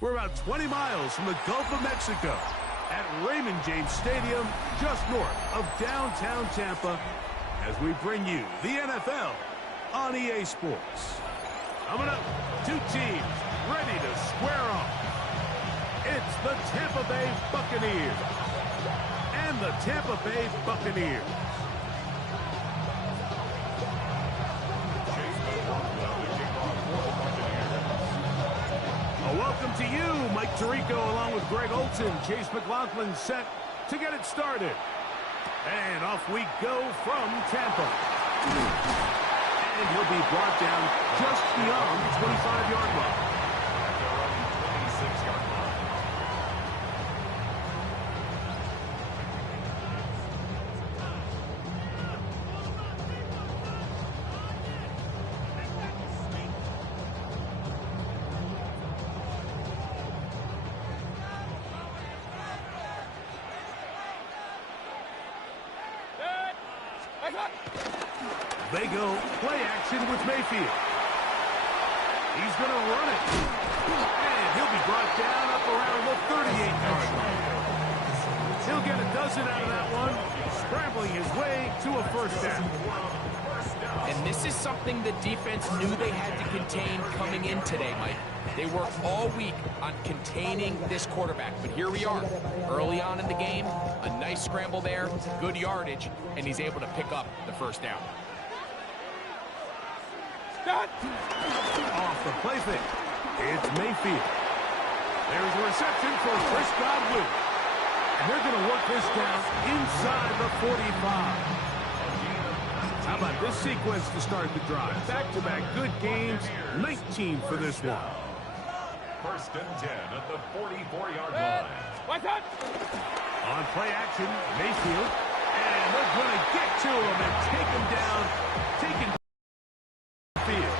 We're about 20 miles from the Gulf of Mexico at Raymond James Stadium, just north of downtown Tampa, as we bring you the NFL on EA Sports. Coming up, two teams ready to square off. It's the Tampa Bay Buccaneers and the Tampa Bay Buccaneers. Welcome to you, Mike Tirico, along with Greg Olson. Chase McLaughlin set to get it started. And off we go from Tampa. And he'll be brought down just beyond the 25-yard line. They go play action with Mayfield. He's going to run it. And he'll be brought down up around the 38-yard line. He'll get a dozen out of that one, scrambling his way to a first down. And this is something the defense knew they had to contain coming in today, Mike. They worked all week on containing this quarterback, but here we are, early on in the game, a nice scramble there, good yardage, and he's able to pick up the first down. Off the play fake, it's Mayfield. There's a reception for Chris Godwin. And they're going to work this down inside the 45. How about this sequence to start the drive? Back-to-back good games, 19 for this one. First and 10 at the 44-yard line. On play action, Mayfield. And they're going to get to him and take him down. Taking field.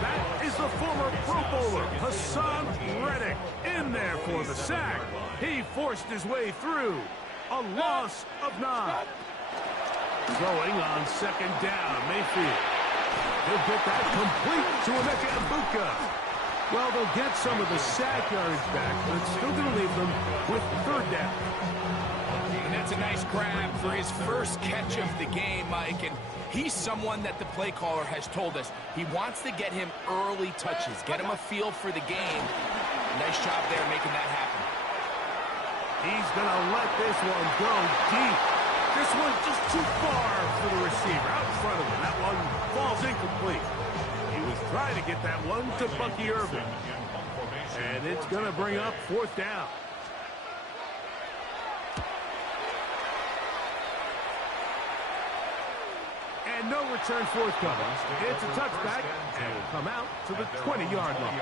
That is the former Pro Bowler, Hassan Reddick, in there for the sack. He forced his way through. A loss of 9. Throwing on second down, Mayfield. He'll get that complete to Emeka Egbuka. Well, they'll get some of the sack yardage back, but it's still going to leave them with third down. And that's a nice grab for his first catch of the game, Mike. And he's someone that the play caller has told us he wants to get him early touches, get him a feel for the game. Nice job there making that happen. He's going to let this one go deep. This one just too far for the receiver out in front of him. That one falls incomplete. He was trying to get that one to Bucky Irving. And it's going to bring up fourth down. And no return forthcoming. It's a touchback and will come out to the 20-yard line.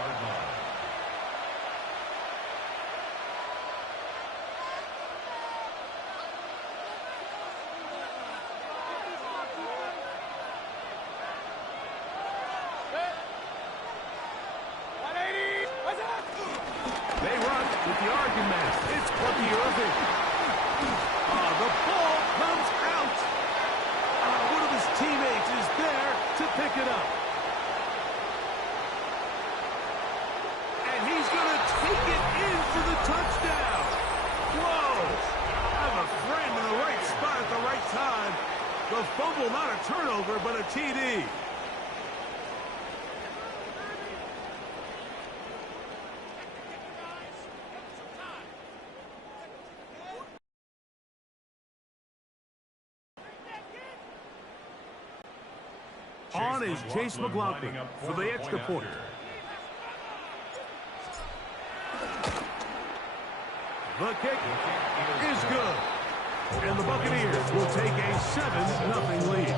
On is Chase McLaughlin for the extra point. The kick is good. And the Buccaneers will take a 7-0 lead.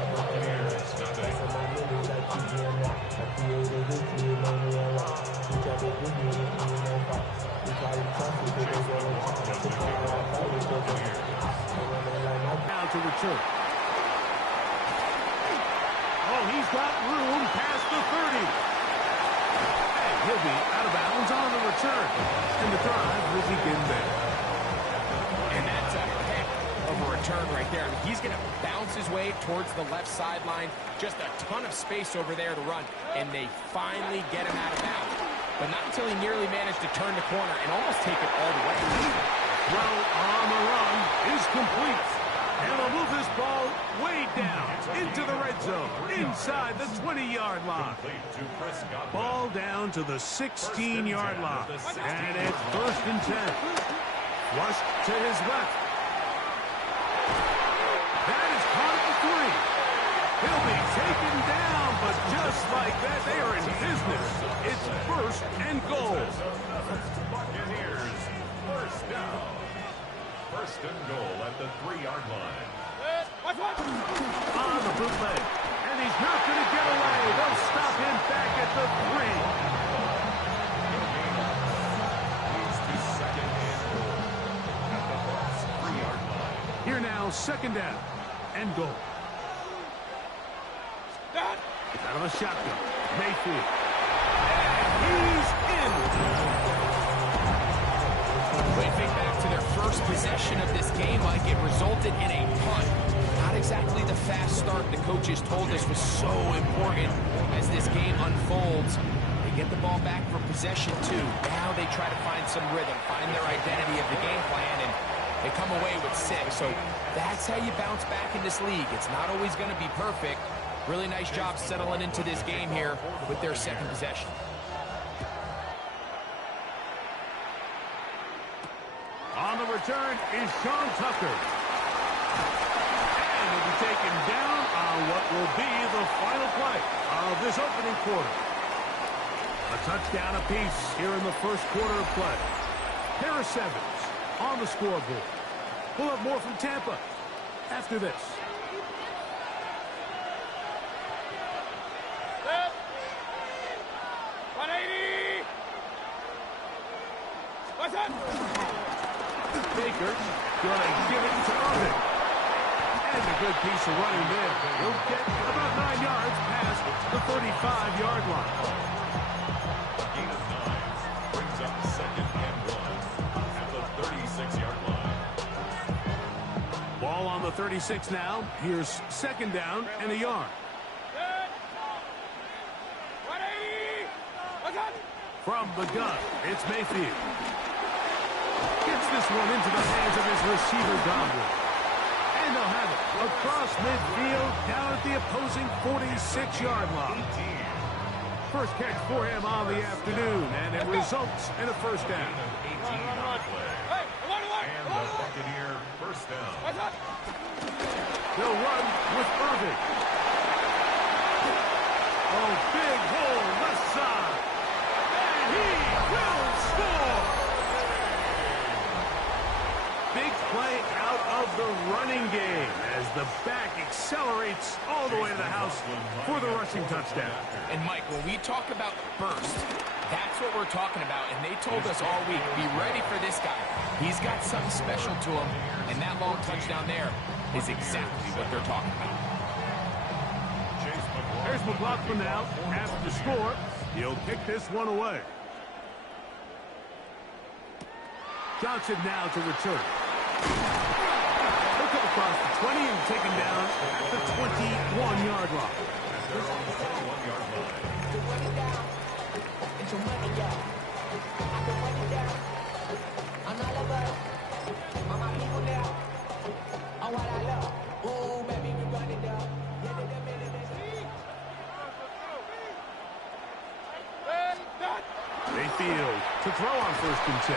Now to return. Oh, he's got room past the 30. And he'll be out of bounds on the return. And the drive will begin there. And that's a heck of a return right there. I mean, he's going to bounce his way towards the left sideline. Just a ton of space over there to run. And they finally get him out of bounds. But not until he nearly managed to turn the corner and almost take it all the way. Throw on the run is complete. And they'll move this ball way down into the red zone, inside the 20-yard line. Ball down to the 16-yard line. And it's 1st and 10. Flushed to his left. That is caught at the 3. He'll be taken down, but just like that, they are in business. It's 1st and goal. Buccaneers, 1st down. 1st and goal at the 3-yard line. On the bootleg. And he's not going to get away. They'll stop him back at the 3. Here now, 2nd down and goal. Out of the shotgun, Mayfield. And he's in. Waving back to their first possession of this game, Mike, it resulted in a punt. Not exactly the fast start the coaches told us was so important as this game unfolds. They get the ball back for possession 2. Now they try to find some rhythm, find their identity of the game plan, and they come away with 6. So that's how you bounce back in this league. It's not always going to be perfect. Really nice job settling into this game here with their 2nd possession. On the return is Sean Tucker. And he'll be taken down on what will be the final play of this opening quarter. A touchdown apiece here in the 1st quarter of play. Harris Evans on the scoreboard. We'll have more from Tampa after this. Baker gonna give it to Irvin. And a good piece of running there. He'll get about 9 yards past the 35-yard line. Gain of 9 brings up 2nd and 1 at the 36-yard line. Ball on the 36 now. Here's 2nd down and a yard. From the gun, it's Mayfield. Gets this one into the hands of his receiver, Godwin. And they'll have it across midfield down at the opposing 46-yard line. First catch for him on the afternoon, and it results in a 1st down. And the Buccaneer 1st down. They'll run with Irvin. Oh, big hole left side. And he will score. Big play out of the running game as the back accelerates all the way to the house for the rushing touchdown. And Mike, when we talk about burst, that's what we're talking about. And they told us all week, be ready for this guy. He's got something special to him. And that long touchdown there is exactly what they're talking about. There's McLaughlin now after the score. He'll kick this one away. Johnson now to return. He'll come across the 20 and taken down at the 21-yard line. Mayfield to throw on 1st and 10.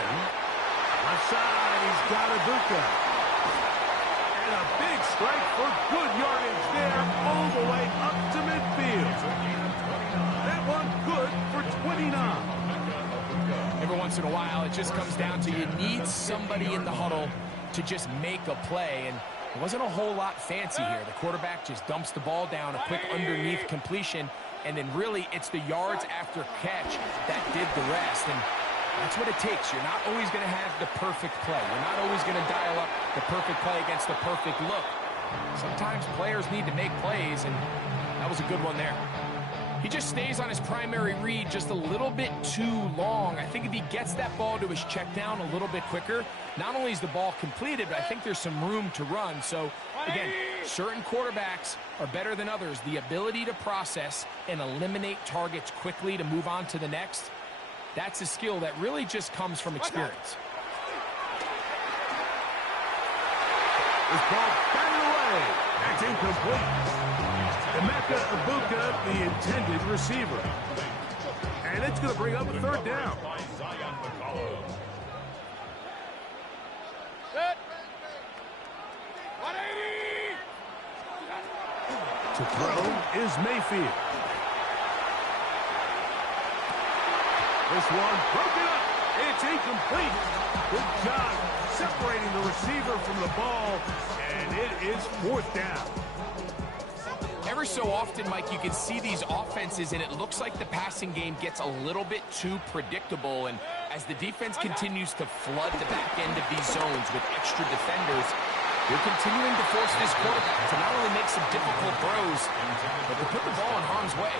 Left side, he's got Ibuka. And a big strike for good yardage there all the way up to midfield. That one good for 29. Every once in a while, it just comes down to you need somebody in the huddle to just make a play. And it wasn't a whole lot fancy here. The quarterback just dumps the ball down, a quick underneath completion, and then really it's the yards after catch that did the rest. And that's what it takes. You're not always going to have the perfect play. You're not always going to dial up the perfect play against the perfect look. Sometimes players need to make plays, and that was a good one there. He just stays on his primary read just a little bit too long. I think if he gets that ball to his check down a little bit quicker, not only is the ball completed, but I think there's some room to run. So, again, certain quarterbacks are better than others. The ability to process and eliminate targets quickly to move on to the next, that's a skill that really just comes from experience. This ball batted away. That's incomplete. Emeka Egbuka, the intended receiver. And it's going to bring up a third down. To throw is Mayfield. This one broken up. It's incomplete. Good job separating the receiver from the ball, and it is fourth down. Every so often, Mike, you can see these offenses, and it looks like the passing game gets a little bit too predictable. And as the defense continues to flood the back end of these zones with extra defenders, they're continuing to force this quarterback to not only make some difficult throws, but to put the ball in harm's way.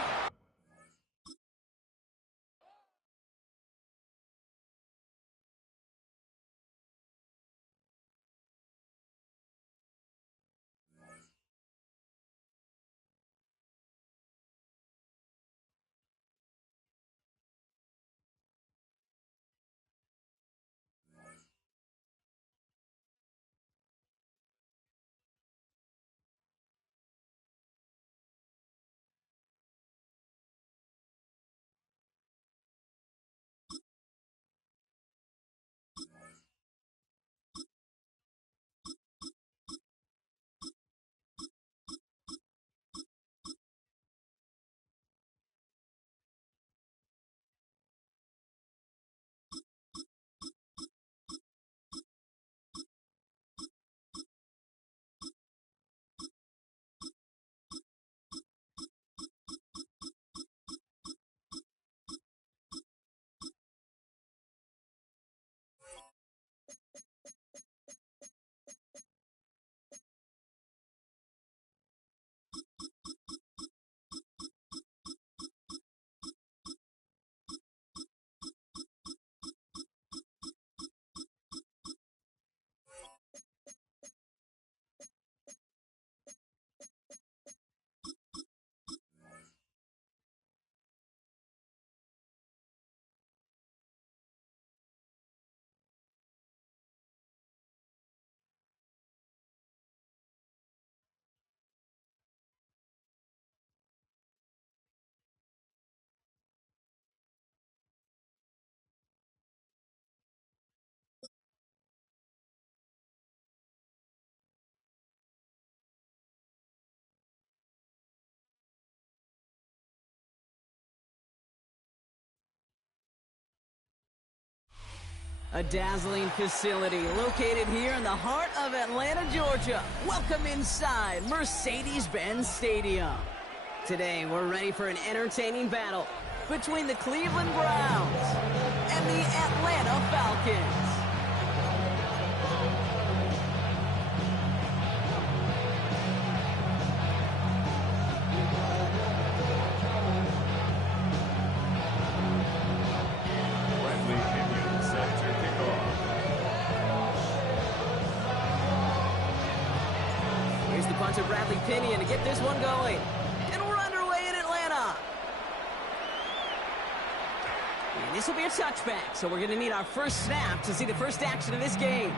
A dazzling facility located here in the heart of Atlanta, Georgia. Welcome inside Mercedes-Benz Stadium. Today, we're ready for an entertaining battle between the Cleveland Browns and the Atlanta Falcons. To Bradley Pinion to get this one going. And we're underway in Atlanta. And this will be a touchback, so we're going to need our first snap to see the first action of this game.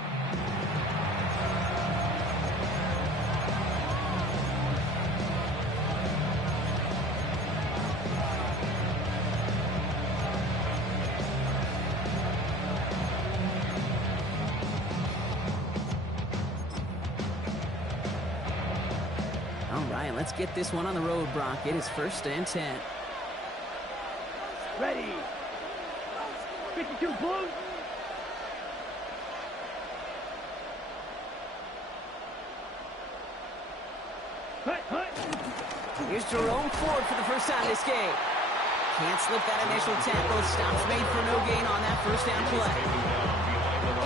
right, let's get this one on the road, Brock. It is 1st and 10. Ready. 52 Blues. Here's Jerome Ford for the first time this game. Can't slip that initial tackle. Stops made for no gain on that first down play.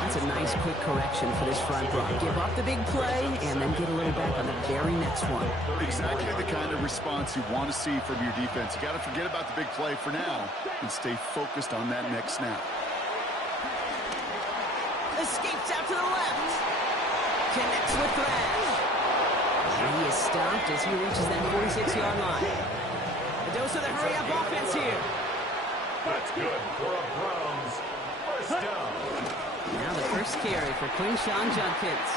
That's a nice quick correction for this front block. Give up the big play and then get a little back on the very next one. Exactly the kind of response you want to see from your defense. You got to forget about the big play for now and stay focused on that next snap. Escapes out to the left. Connects with Thrash. And he is stopped as he reaches that 46-yard line. A dose of the hurry-up offense here. That's good for a Browns first down. Now the first carry for Quinshawn Judkins.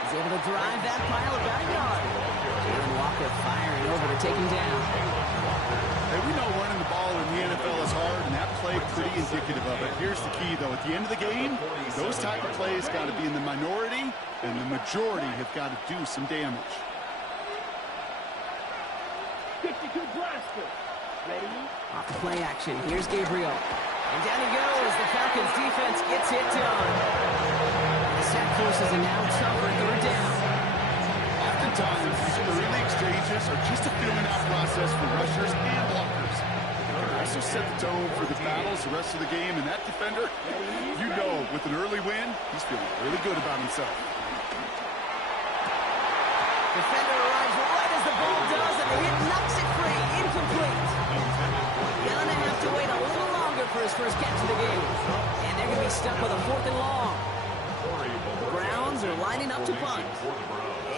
He's able to drive that pile about a yard. Jalen Walker firing over to take him down. Hey, we know running the ball in the NFL is hard, and that play pretty indicative of it. Here's the key, though. At the end of the game, those type of plays got to be in the minority, and the majority have got to do some damage. 52 Blaster. Ready. Off the play action. Here's Gabriel. And down he goes. The Falcons defense gets it done. The sack forces a now tougher 3rd down. Oftentimes, these early exchanges are just a feeling out process for rushers and blockers. They can also set the tone for the battles the rest of the game, and that defender, you know, with an early win, he's feeling really good about himself. Defender arrives right as the ball does, and the hit knocks it free. Incomplete. Gonna have to wait a little longer for his first catch of the game. And they're going to be stuck with a 4th and long. The Browns are lining up to punt.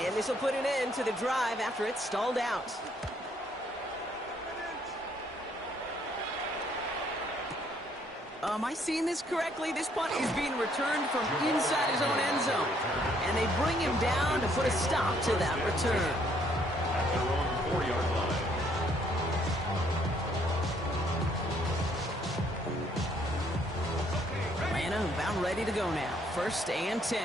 And this will put an end to the drive after it's stalled out. Am I seeing this correctly? This punt is being returned from inside his own end zone. And they bring him down to put a stop to that return. At their own 4-yard line. Atlanta about ready to go now. 1st and 10.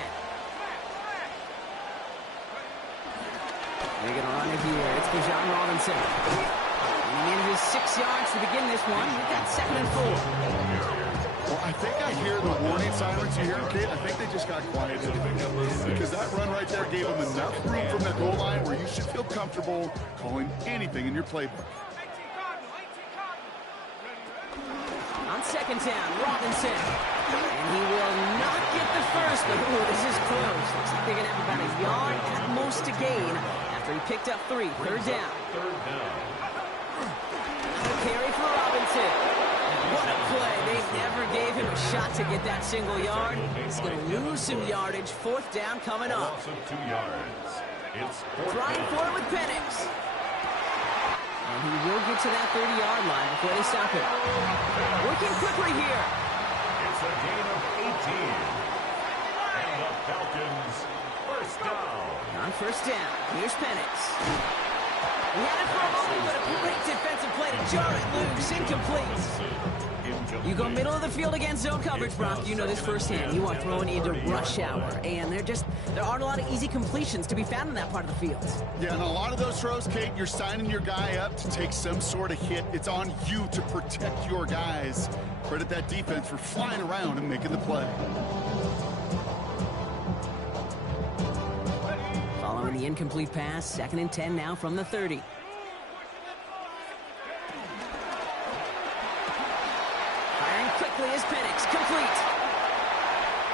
They're going to run it here. It's Bijan Robinson. And he manages 6 yards to begin this one. We've got 2nd and 4. Well, I think I hear the warning sirens you hear, kid. I think they just got quiet because that run right there gave them enough room from the goal line where you should feel comfortable calling anything in your playbook. On 2nd down, Robinson. And he will not get the first, but ooh, this is close. Looks like they're going to have about a yard at most to gain after he picked up 3. 3rd down. A carry for Robinson. What a play. They never gave him a shot to get that single yard. He's going to lose some yardage. 4th down coming up. Loss of 2 yards. It's Trying for it with Penix. And he will get to that 30-yard line before they stop him. Working quickly here. It's a gain of 18. And the Falcons first down. On 1st down, here's Penix. He had it for a moment, but a great defensive play to jar it loose. Incomplete. You go middle of the field against zone coverage, Brock. You know this firsthand. You are throwing into rush hour, and there aren't a lot of easy completions to be found in that part of the field. Yeah, and a lot of those throws, Kate, you're signing your guy up to take some sort of hit. It's on you to protect your guys. Credit that defense for flying around and making the play. Following the incomplete pass, 2nd and 10 now from the 30. Firing quickly is Penix, complete.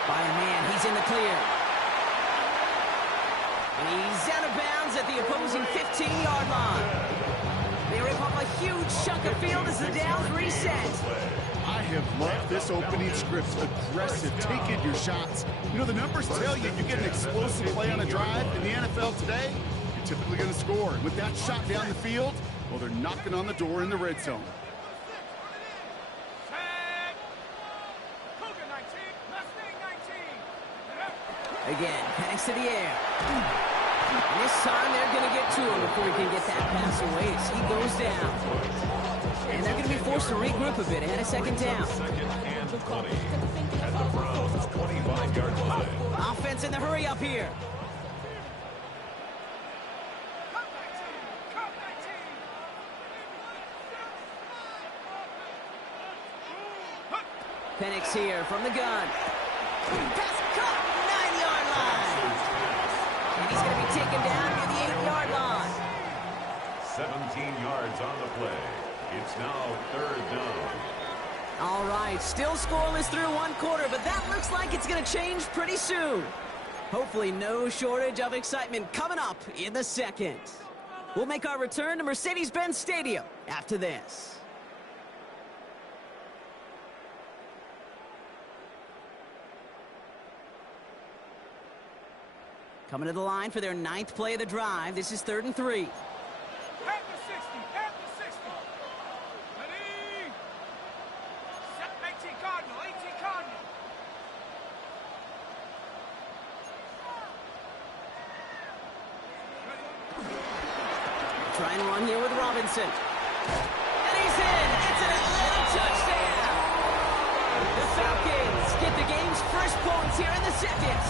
By a man, he's in the clear. And he's out of bounds at the opposing 15-yard line. They rip off a huge chunk of field as the downs reset. I have loved this opening script. Aggressive, taking your shots. You know, the numbers tell you get an explosive play on a drive in the NFL today, you're typically going to score. And with that shot down the field, well, they're knocking on the door in the red zone. Again, Penix to the air. And this time they're going to get to him before he can get that pass away as he goes down. And they're going to be forced to regroup a bit ahead of 2nd down. 2nd and 20 at the Browns' 25-yard line. Offense in the hurry up here. Penix here from the gun. Pass caught, 9-yard line. And he's going to be taken down near the 8-yard line. 17 yards on the play. It's now 3rd down. All right, still scoreless through one quarter, but that looks like it's going to change pretty soon. Hopefully no shortage of excitement coming up in the second. We'll make our return to Mercedes-Benz Stadium after this. Coming to the line for their 9th play of the drive. This is 3rd and 3. At the 60, at the 60. Ready? Set 18 Cardinal, 18 Cardinal. Try and run here with Robinson. And he's in. It's an Atlanta touchdown. The Falcons get the game's first points here in the second.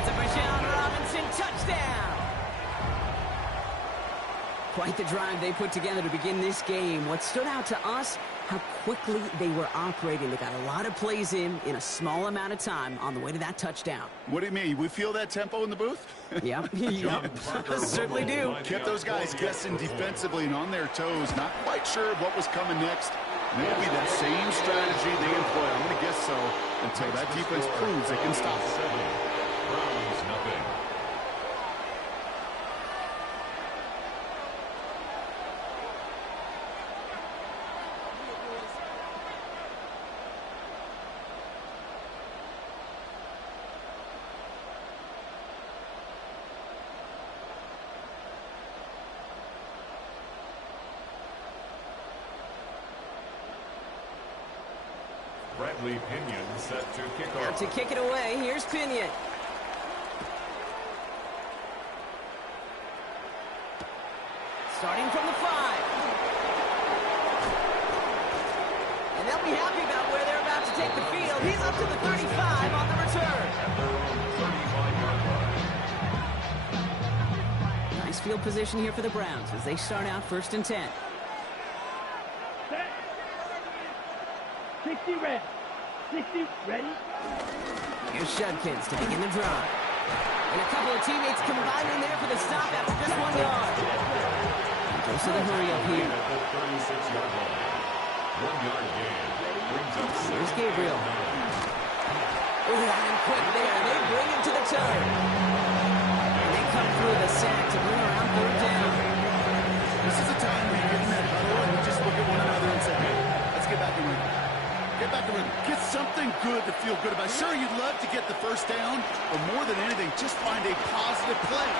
It's a Bijan Robinson touchdown. Quite the drive they put together to begin this game. What stood out to us, how quickly they were operating. They got a lot of plays in a small amount of time on the way to that touchdown. What do you mean? We feel that tempo in the booth? Yeah, certainly do. Kept those guys guessing defensively and on their toes, not quite sure what was coming next. Maybe that same strategy they employ, I'm going to guess so, until that defense proves they can stop it. Browns nothing. Bradley Pinion set to kick Now off. to kick it away, here's Pinion. Starting from the 5. And they'll be happy about where they're about to take the field. He's up to the 35 on the return. At their own 35-yard line. Nice field position here for the Browns as they start out 1st and 10. Set. 60 red. 60 ready. Here's Shudkins to begin the drive. And a couple of teammates combining there for the stop after just 1 yard. Goes to the hurry up here. At the 36-yard line. 1-yard gain. Brings up Here's Gabriel. Oh, and quick there. They bring him to the turn. And they come through the sack to bring around 3rd down. This is a time where you get in that huddle and you just look at one another and say, hey, let's get back in rhythm. Get back in rhythm. Get something good to feel good about. Sure, you'd love to get the first down, but more than anything, just find a positive play.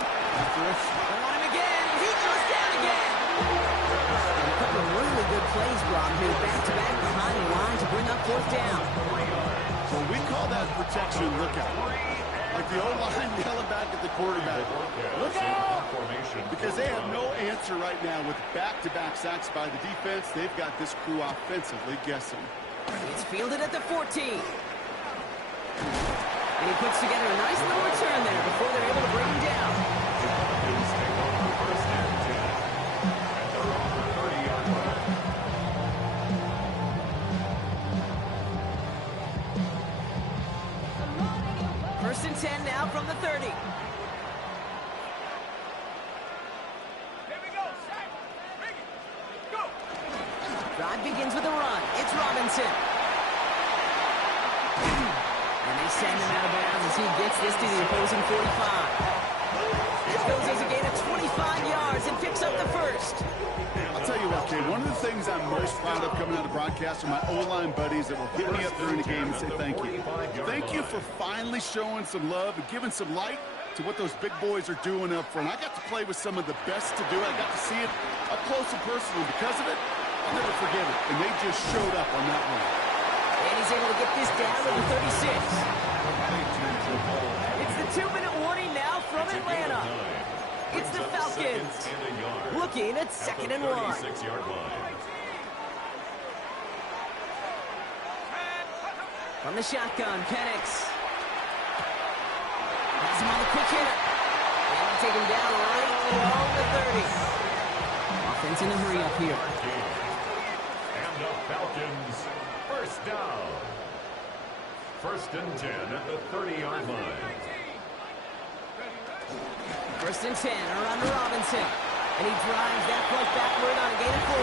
After us. They want him again. He goes down again. And a couple of really good plays brought him back-to-back behind the line to bring up 4th down. Well, we call that protection lookout. Like the O-line yelling back at the quarterback. Look out! formation. Because they have no answer right now with back-to-back sacks by the defense. They've got this crew offensively guessing. It's fielded at the 14. And he puts together a nice little return there before they're able to bring him down. Falcons take over 1st and 10. At their own 30-yard line. 1st and 10 now from the 30. Here we go. Set. Bring it. Go. Drive begins with a run. It's Robinson. And they send him out of bounds as he gets this to the opposing 45. That goes as a gain of 25 yards and picks up the 1st. I'll tell you what, kid, one of the things I'm most proud of coming out of broadcast are my O-line buddies that will hit me up during the game and say thank you. Thank you for finally showing some love and giving some light to what those big boys are doing up front. I got to play with some of the best to do it. I got to see it up close and personal. Because of it, I'll never forget it. And they just showed up on that one. And he's able to get this down to the 36. It's the 2-minute warning now from Atlanta. It's the Falcons looking at 2nd and 1. 36-yard line. From the shotgun, Penix. Has him on the quick hitter. And he'll take him down right along the 30. Offense in a hurry up here. And the Falcons First down. First and 10 at the 30-yard line. First and 10 around to Robinson. And he drives that plug backward on a gain of 4.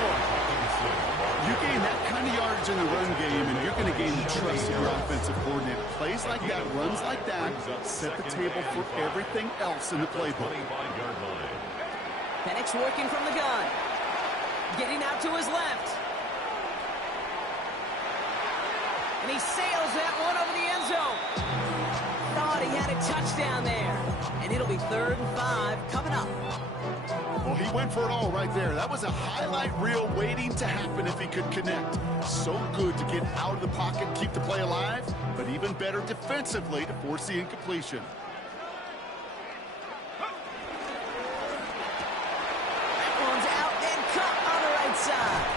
You gain that kind of yardage in the run game, and you're going to gain the trust of your offensive coordinator. Plays like that, runs like that, set the table for everything else in the playbook. Penix working from the gun. Getting out to his left. And he sails that one over the end zone. Thought he had a touchdown there. And it'll be 3rd and 5 coming up. Well, he went for it all right there. That was a highlight reel waiting to happen if he could connect. So good to get out of the pocket, keep the play alive, but even better defensively to force the incompletion. That one's out and cut on the right side.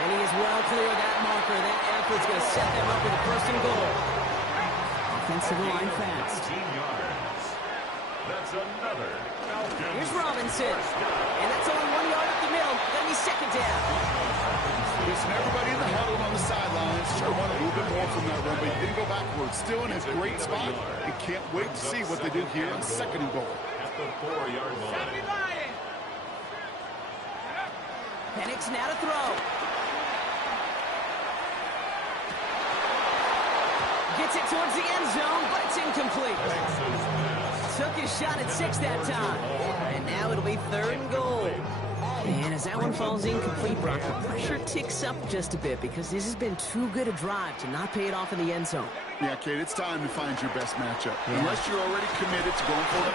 And he is well clear of that marker. That effort's going to set them up with a 1st and goal. Offensive line fast. 18 yards. That's another Falcons. Here's Robinson. And that's only 1 yard up the middle. Then he's 2nd down. Listen, everybody in the huddle on the sidelines sure want a little bit more from that run, but he didn't go backwards. Still in his great spot, and can't wait to see what they do here on 2nd and goal. At the 4-yard line. Penix now to throw. Gets it towards the end zone, but it's incomplete. Took his shot at 6 that time. And now it'll be 3rd and goal. And as that one falls incomplete, Brock, the pressure ticks up just a bit because this has been too good a drive to not pay it off in the end zone. Yeah, Kate, it's time to find your best matchup. Yeah. Unless you're already committed to going for it.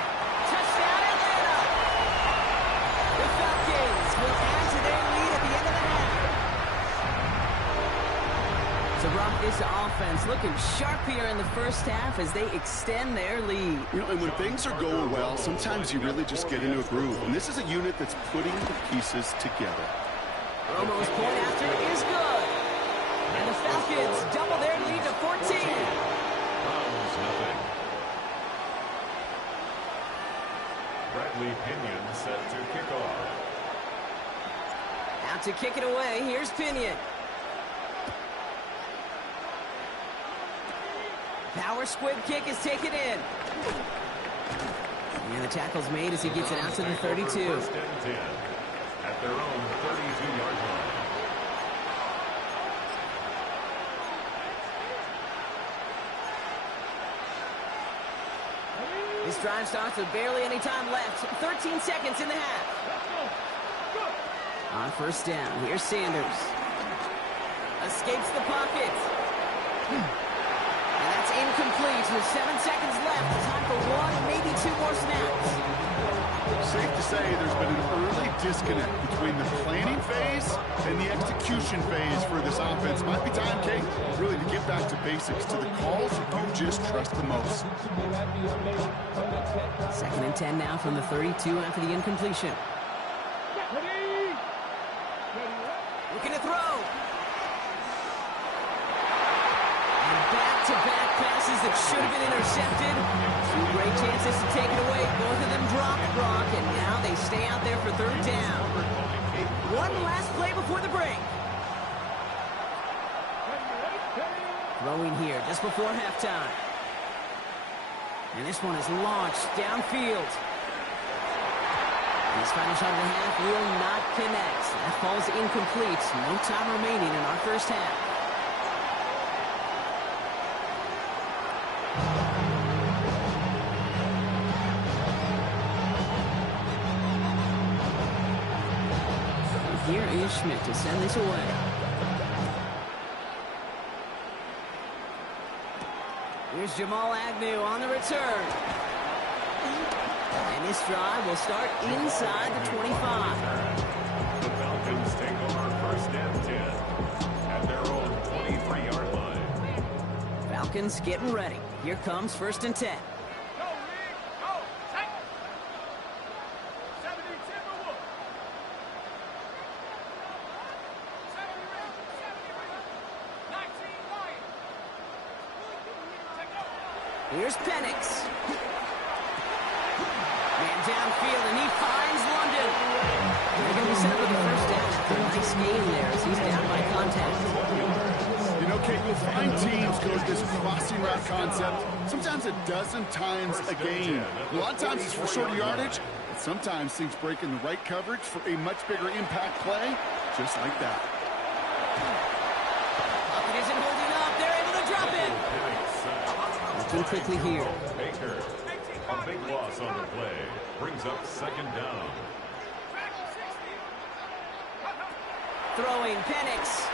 Touchdown, Atlanta! The Falcons will add to their lead at the end of the half. So, Brock, this offense looking sharp here in the first half as they extend their lead. You know, and when things are going well, sometimes you really just get into a groove. And this is a unit that's putting the pieces together. Romo's point after is good. And the Falcons double their lead to 14. Browns nothing. Bradley Pinion set to kick off. Out to kick it away. Here's Pinion. Power squib kick is taken in. And the tackle's made as he gets it out to the 32. 1st and 10 at their own 32-yard line. This drive starts with barely any time left. 13 seconds in the half. On 1st down, here's Sanders. Escapes the pocket. And that's incomplete with 7 seconds left. Time for 1, maybe 2 more snaps. Safe to say there's been an early disconnect between the planning phase and the execution phase for this offense. Might be time, Kate, really to get back to basics, to the calls you just trust the most. 2nd and 10 now from the 32 after the incompletion. Looking to throw. And back-to-back passes that should have been intercepted. 2 great chances to take it away. Both of them dropped, Brock, and now they stay out there for 3rd down. One last play before the break. Throwing here just before halftime. And this one is launched downfield. And his final shot of the half will not connect. That falls incomplete. No time remaining in our first half. Here is Schmidt to send this away. Here's Jamal Agnew on the return. And this drive will start inside the 25. The Falcons take over 1st and 10 at their own 23-yard line. Falcons getting ready. Here comes 1st and 10. Go, Rick. Go. Take it. 70 Timberwolves. 70 Ravens. 70 Ravens. 19 Lions. Take over. Here's Penix. Man downfield, and he finds London. They're going to be set up with the 1st down after a nice game there as he's down by contact. You know, Okay, you'll find teams go with this crossing route concept sometimes a dozen times a game. A lot of times it's for shorter yardage, but sometimes things break in the right coverage for a much bigger impact play, just like that. Pocket isn't holding up. They're able to drop it. Open quickly here. Baker, a big loss on the play. Brings up second down. Throwing, Penix.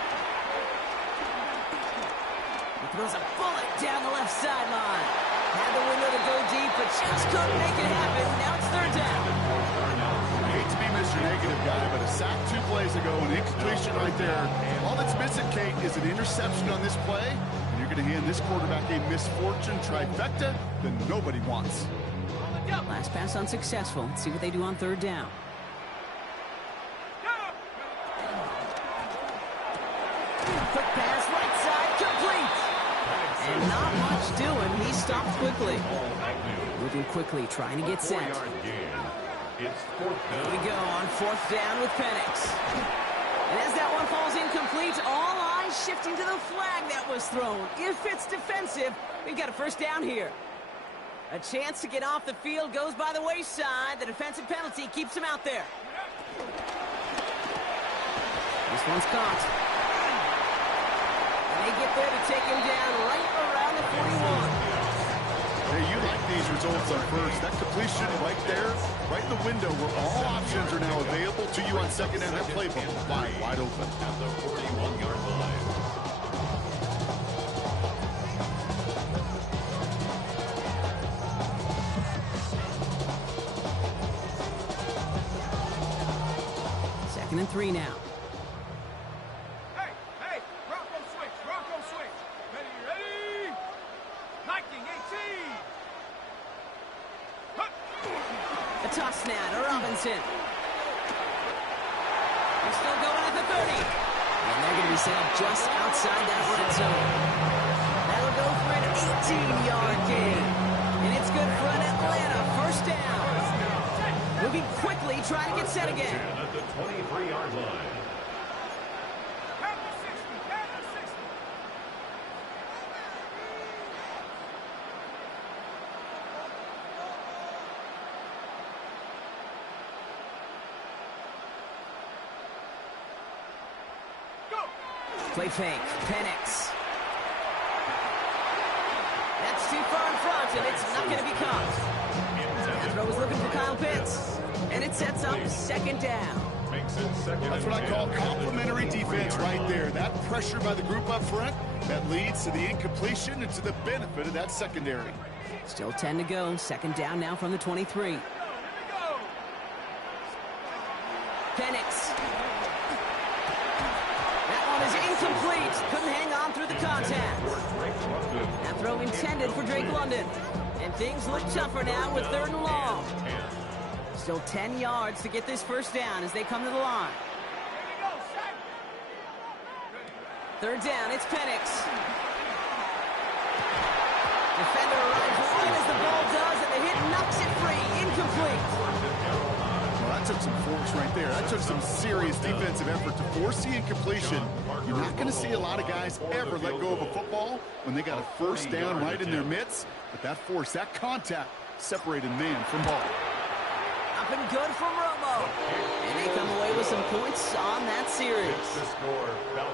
He throws a bullet down the left sideline. Had the window to go deep, but just couldn't make it happen. Now it's third down. I hate to be Mr. Negative guy, but a sack 2 plays ago, an incompletion right there. All that's missing, Kate, is an interception on this play, and you're going to hand this quarterback a misfortune trifecta that nobody wants. Last pass unsuccessful. Let's see what they do on third down. Quick pass, right side, complete. And not much doing. He stopped quickly. Moving quickly, trying to get set. It's fourth Here down. we go on fourth down with Penix. And as that one falls incomplete, all eyes shifting to the flag that was thrown. If it's defensive, we've got a first down here. A chance to get off the field goes by the wayside. The defensive penalty keeps him out there. This one's caught. And they get there to take him down right around the 41. Hey, you like these results on first. That completion right there, right in the window where all options are now available to you on second and that playbook wide open. At the 41-yard line. Second and 3 now. Hey, Bronco switch. Ready? Lightning 18. A toss now to Robinson. They're still going at the 30. And they're going to be set up just outside that red zone. That'll go for an 18-yard gain. And it's good for an Atlanta first down. Moving quickly, trying to get set again. At the 23-yard line. At the 60. Go. Play fake. Penix. That's too far in front, and it's not going to be caught. That throw was looking for Kyle Pitts. And it sets up second down. Makes it second. That's what I call complimentary defense right there. That pressure by the group up front, that leads to the incompletion and to the benefit of that secondary. Still 10 to go. Second down now from the 23. Penix. That one is incomplete. Couldn't hang on through the contact. That throw intended for Drake London. And things look tougher now with third and long. Still 10 yards to get this first down as they come to the line. Third down, it's Penix. Defender arrives right as the ball does, and the hit knocks it free. Incomplete. Well, that took some force right there. That took some serious defensive effort to force the incompletion. You're not going to see a lot of guys ever let go of a football when they got a first down right in their midst. But that force, that contact, separated man from ball. Up and good from Romo. And they come away with some points on that series.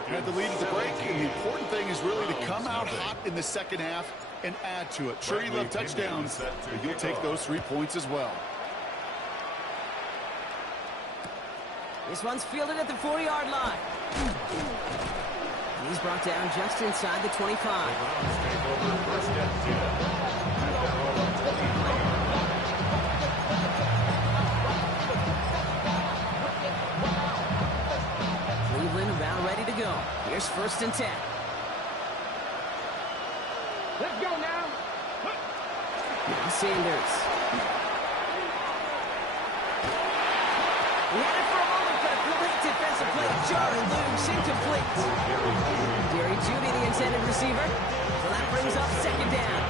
Had the lead at the break, and the important thing is really to come out hot in the second half and add to it. Sure, you love touchdowns, but you'll take those 3 points as well. This one's fielded at the 4-yard line. He's brought down just inside the 25. Cleveland about ready to go. Here's first and 10. Let's go now. Now Sanders. He had it for a moment, but a great defensive play. Jarred loose, incomplete. Jerry Jeudy, the intended receiver. So that brings up second down.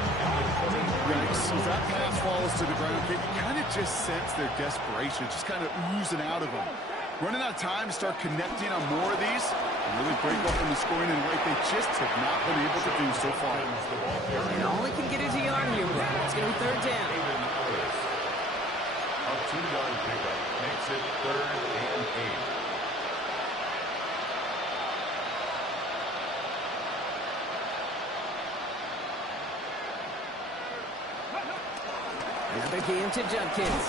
Yikes. As that pass falls to the ground, you kind of just sense their desperation, just kind of oozing out of them. running out of time to start connecting on more of these and really break open the scoring in a way they just have not been able to do so far. And all he can get is a yard here, but it's going to be third down. A 2-yard pickup makes it 3rd and 8. Another game to Judkins.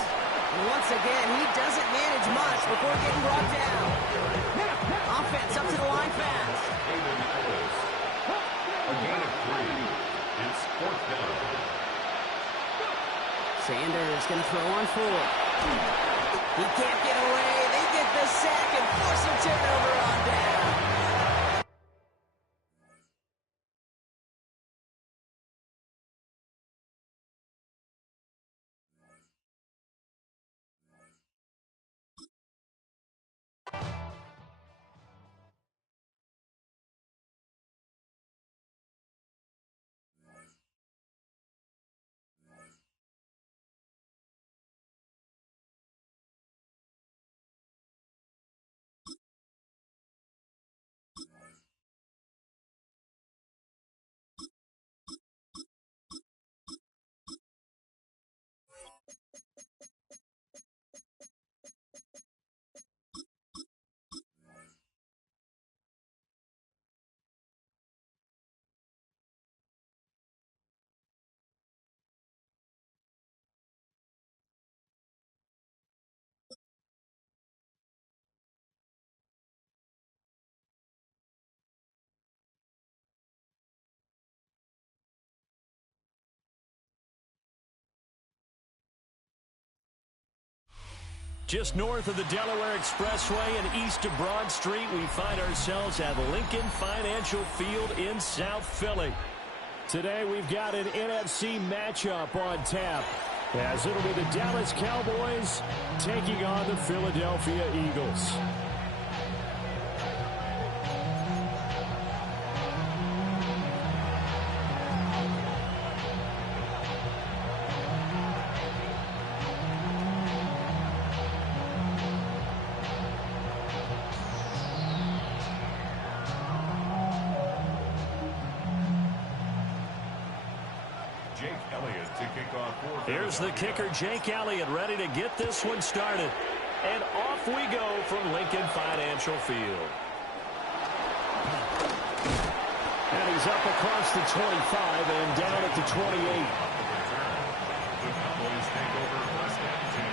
And once again, he doesn't manage much before getting brought down. Offense up to the line fast. A gain of 3. It's 4th down. Sanders going to throw on 4. He can't get away. They get the sack and force a turnover on down. Just north of the Delaware Expressway and east of Broad Street, we find ourselves at Lincoln Financial Field in South Philly. Today we've got an NFC matchup on tap, as it'll be the Dallas Cowboys taking on the Philadelphia Eagles. Here's the kicker, Jake Elliott, ready to get this one started. And off we go from Lincoln Financial Field. And he's up across the 25 and down at the 28. The Cowboys take over first and 10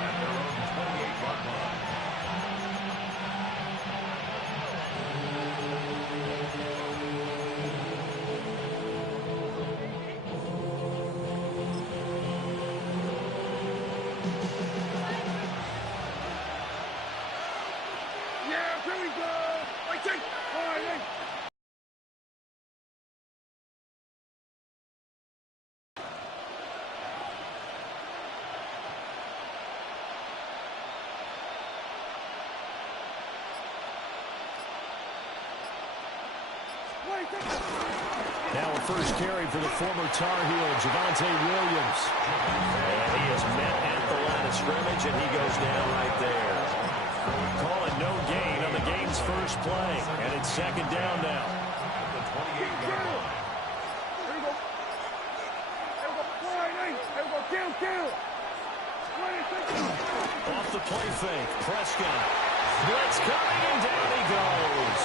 at their own 28-yard line. Now a first carry for the former Tar Heel, Javonte Williams. And he is met at the line of scrimmage, and he goes down right there. Calling no gain on the game's first play, and it's second down now. The 28-yard line. Here we go. Here we go. Here we go. Kill. Off the play fake, Prescott. Blitz coming, and down he goes.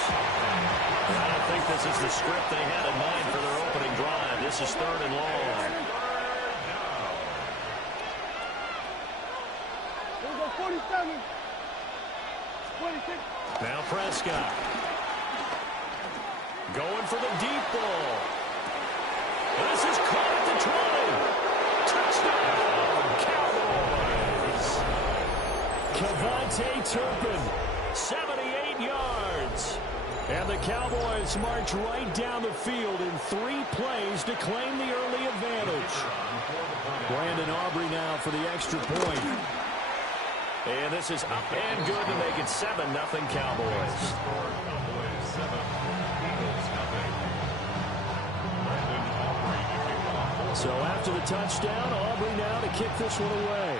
I don't think this is the script they had in mind for their opening drive. This is 3rd and long. Here we go. 47. 26. Now Prescott. Going for the deep ball. This is caught at the 20. Touchdown, Cowboys. Kevontae Turpin, 78 yards. And the Cowboys march right down the field in 3 plays to claim the early advantage. Brandon Aubrey now for the extra point. And this is up and good to make it 7-0 Cowboys. So after the touchdown, Aubrey now to kick this one away.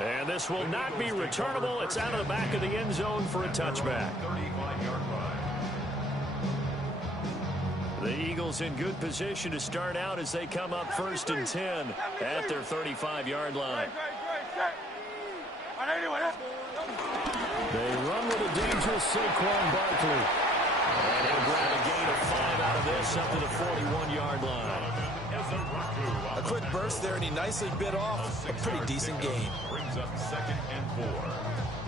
And this will not be returnable. It's out of the back of the end zone for a touchback. 35-yard line. The Eagles in good position to start out as they come up 1st and 10 at their 35-yard line. They run with a dangerous Saquon Barkley. And he'll grab a gain of 5 out of this up to the 41-yard line. A quick burst there, and he nicely bit off a pretty decent gain. Brings up 2nd and 4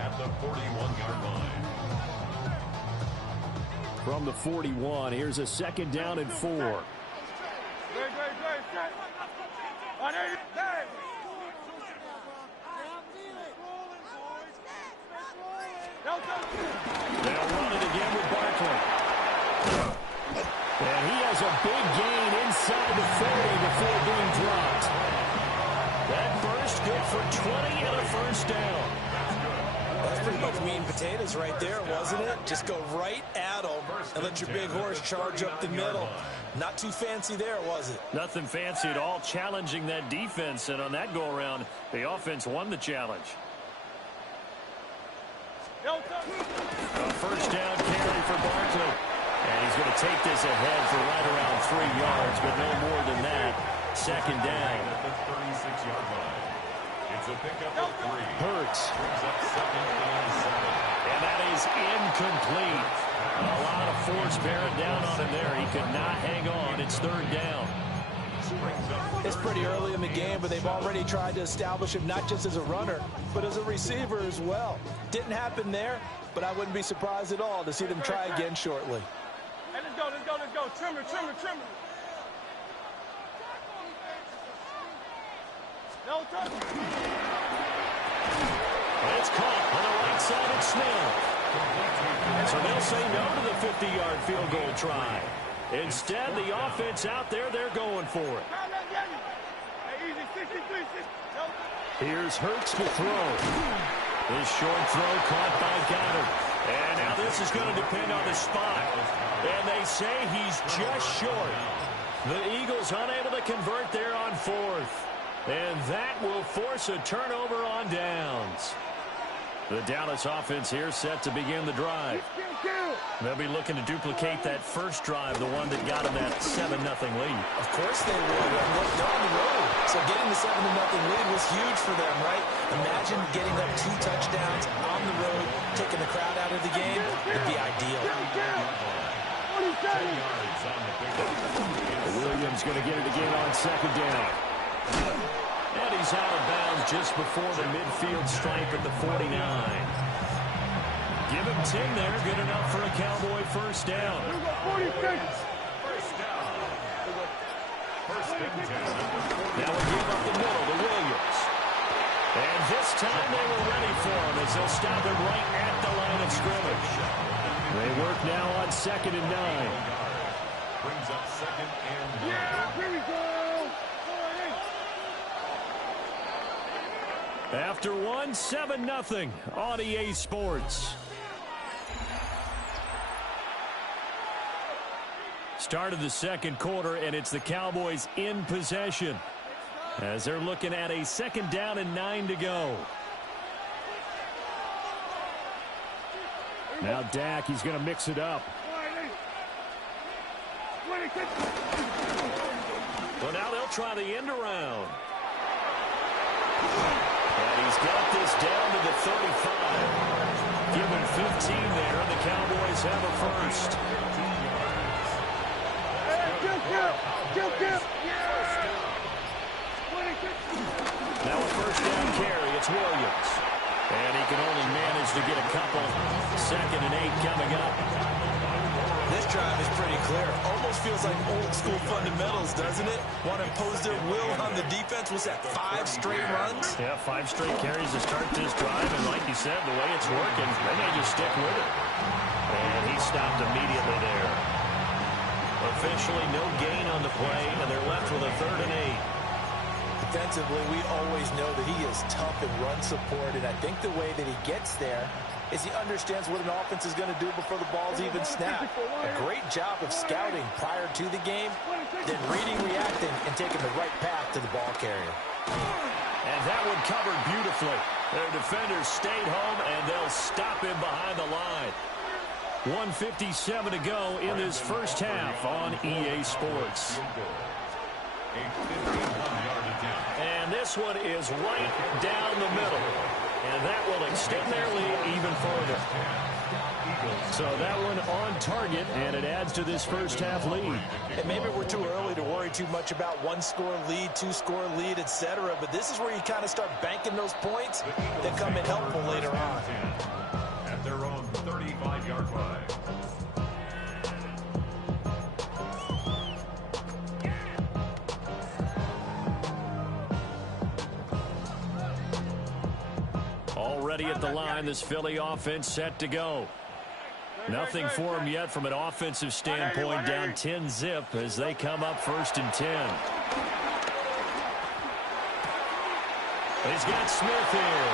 at the 41-yard line. From the 41, here's a 2nd down and 4. They'll run it again with Barkley. And he has a big gain inside the 40 before being dropped. That burst good for 20 and a 1st down. That's pretty much meat and potatoes right there, wasn't it? Just go right at them and let your big horse charge up the middle. Not too fancy there, was it? Nothing fancy at all, challenging that defense. And on that go-around, the offense won the challenge. A 1st down carry for Barkley. And he's going to take this ahead for right around 3 yards, but no more than that. 2nd down. At the 36-yard line. It's a pickup of 3. Hurts. Brings up 2nd and 7. And that is incomplete. A lot of force bearing down on him there. He could not hang on. It's 3rd down. It's pretty early in the game, but they've already tried to establish him not just as a runner, but as a receiver as well. Didn't happen there, but I wouldn't be surprised at all to see them try again shortly. Hey, let's go, let's go, let's go. Trimmer, trimmer, trimmer. No touch. It's caught on the right side of Snell. So they'll say no to the 50-yard field goal try. Instead, the offense out there, they're going for it. Hey, easy, 63, 60. Here's Hurts to throw. His short throw caught by Goddard. And now this is going to depend on the spot. And they say he's just short. The Eagles unable to convert there on 4th. And that will force a turnover on downs. The Dallas offense here set to begin the drive. They'll be looking to duplicate that first drive, the one that got them that 7-0 lead. Of course they would. They're on the road. So getting the 7-0 lead was huge for them, right? Imagine getting up 2 touchdowns on the road, taking the crowd out of the game. It'd be ideal. Williams going to get it again on 2nd down. And he's out of bounds just before the midfield stripe at the 49. Give him 10 there. Good enough for a Cowboy 1st down. Now we give up the middle to Williams. And this time they were ready for him as they'll stop him right at the line of scrimmage. They work now on 2nd and 9. Brings up 2nd and 9. Yeah, here we go. After 7-0 on EA Sports. Start of the 2nd quarter, and it's the Cowboys in possession as they're looking at a 2nd down and 9 to go. Now Dak, he's going to mix it up. Well, now they'll try the end around. And he's got this down to the 35. Give him 15 there, and the Cowboys have a 1st. Now a 1st down carry. It's Williams. And he can only manage to get a couple. 2nd and 8 coming up. This drive is pretty clear. Almost feels like old school fundamentals, doesn't it? Want to impose their will on the defense. Was that 5 straight runs? Yeah, 5 straight carries to start this drive. And like you said, the way it's working, they may just stick with it. And he stopped immediately there. Officially no gain on the play, and they're left with a 3rd and 8. Defensively, we always know that he is tough in run support, and I think the way that he gets there is he understands what an offense is going to do before the ball's even snapped. A great job of scouting prior to the game, then reading, reacting, and taking the right path to the ball carrier. And that one covered beautifully. Their defenders stayed home, and they'll stop him behind the line. 1:57 to go in this first half on EA Sports. And this one is right down the middle. And that will extend their lead even further. So that one on target, and it adds to this first half lead. And maybe we're too early to worry too much about one-score lead, two-score lead, etc. But this is where you kind of start banking those points that come in helpful later on. At their own 35-yard line. Already at the line, this Philly offense set to go. Nothing for them yet from an offensive standpoint, down 10-zip as they come up 1st and 10. He's got Smith here.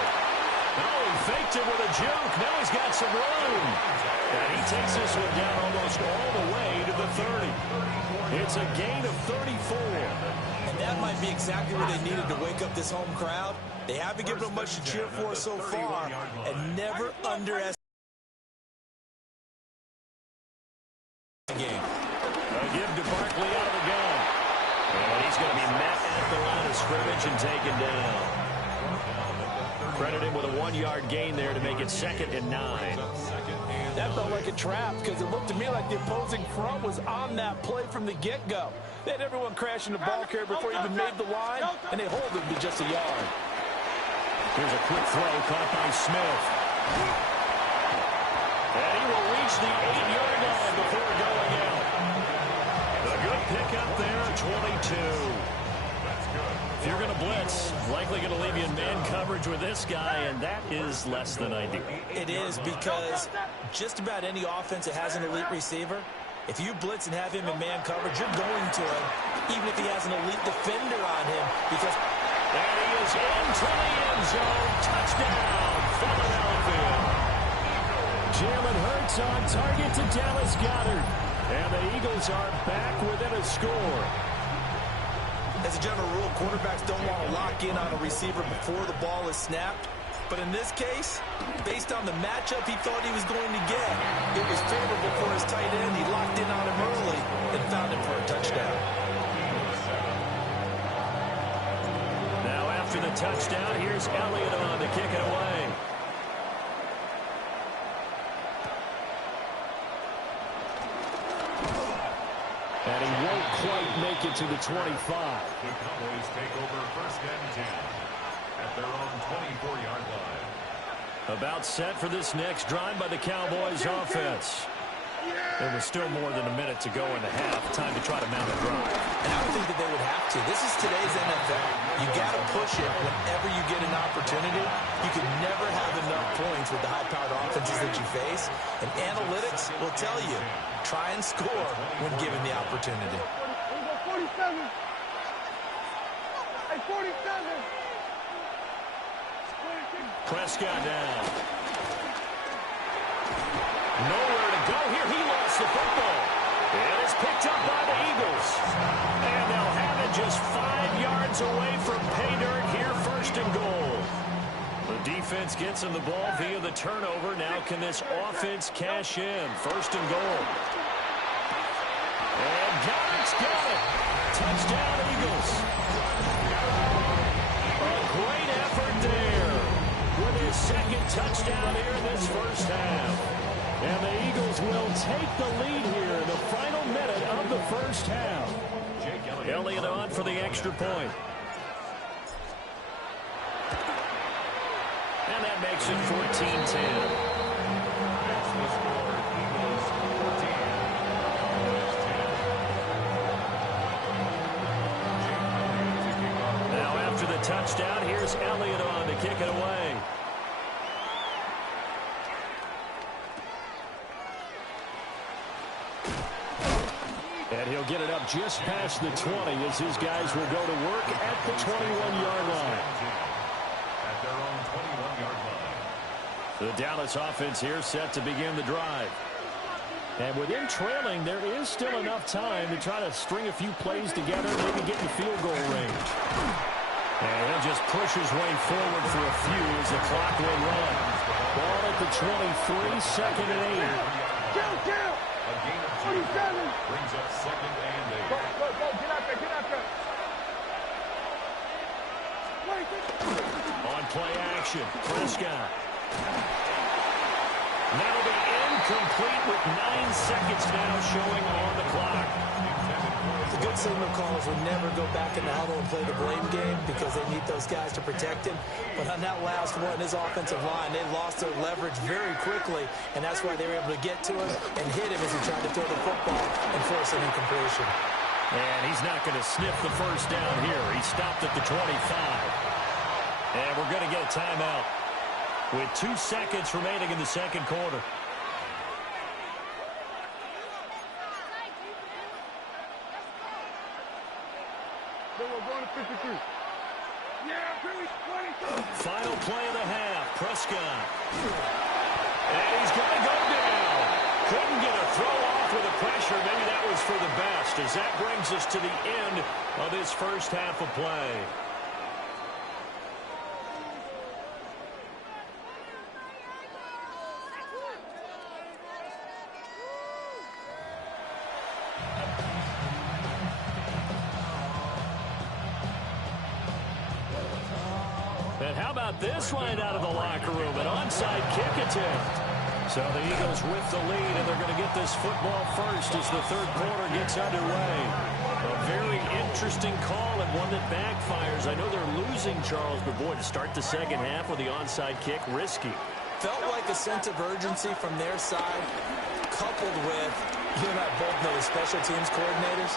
Oh, he faked it with a juke. Now he's got some room. And he takes this one down almost all the way to the 30. It's a gain of 34. And that might be exactly what they needed to wake up this home crowd. They haven't given them much to cheer for so far, and never underestimate the game. A give to Barkley out of the gun. And he's going to be met at the line of scrimmage and taken down. Credit him with a 1-yard gain there to make it 2nd and 9. That felt like a trap because it looked to me like the opposing front was on that play from the get-go. They had everyone crashing the ball carrier before he even made the line, and they hold him to just a yard. Here's a quick throw caught by Smith. And he will reach the 8-yard line before going out. A good pickup there, 22. If you're going to blitz, likely going to leave you in man coverage with this guy, and that is less than ideal. It is, because just about any offense that has an elite receiver, if you blitz and have him in man coverage, you're going to him, even if he has an elite defender on him, because... And he is into the end zone. Touchdown, Philadelphia. Jalen Hurts on target to Dallas Goedert. And the Eagles are back within a score. As a general rule, quarterbacks don't want to lock in on a receiver before the ball is snapped. But in this case, based on the matchup he thought he was going to get, it was favorable for his tight end. He locked in on him early and found him for a touchdown. Now after the touchdown, here's Elliott on to kick it away. And he won't quite make it to the 25. The Cowboys take over 1st and 10 at their own 24-yard line. About set for this next drive by the Cowboys offense. There was still more than a minute to go in the half. Time to try to mount a drive. And I would think that they would have to. This is today's NFL. You got to push it whenever you get an opportunity. You can never have enough points with the high-powered offenses that you face. And analytics will tell you, try and score when given the opportunity. 47. Hey, 47. Prescott down. Nowhere to go here. He lost the football. It is picked up by the Eagles. And they'll have it just 5 yards away from pay dirt here, 1st and goal. The defense gets him the ball via the turnover. Now can this offense cash in? 1st and goal. And Goddard's got it. Touchdown, Eagles. A great effort there with his 2nd touchdown here in this first half. And the Eagles will take the lead here in the final minute of the first half. Elliott on for the extra point. And that makes it 14-10. Now after the touchdown, here's Elliott on to kick it away. And he'll get it up just past the 20 as his guys will go to work at the 21-yard line. At their own 21-yard line. The Dallas offense here set to begin the drive. And within trailing, there is still enough time to try to string a few plays together, maybe get in field goal range. And he'll just push his way forward for a few as the clock will run. Ball at the 23, second and 8. Kill! A gain of 2 brings up second and 8. Go, get out there. On play action, Prescott. That'll be incomplete with 9 seconds now showing on the clock. The good signal callers would never go back in the huddle and play the blame game because they need those guys to protect him. But on that last one, his offensive line, they lost their leverage very quickly, and that's why they were able to get to him and hit him as he tried to throw the football and force an incompletion. And he's not going to sniff the first down here. He stopped at the 25. And we're going to get a timeout with 2 seconds remaining in the second quarter. Final play of the half, Prescott. And he's going to go down. Couldn't get a throw off with the pressure. Maybe that was for the best, as that brings us to the end of this first half of play. And how about this line out of the locker room? An onside kick attempt. So the Eagles with the lead, and they're going to get this football first as the third quarter gets underway. A very interesting call and one that backfires. I know they're losing, Charles, but boy, to start the second half with the onside kick, risky. Felt like a sense of urgency from their side, coupled with, you and I both know the special teams coordinators,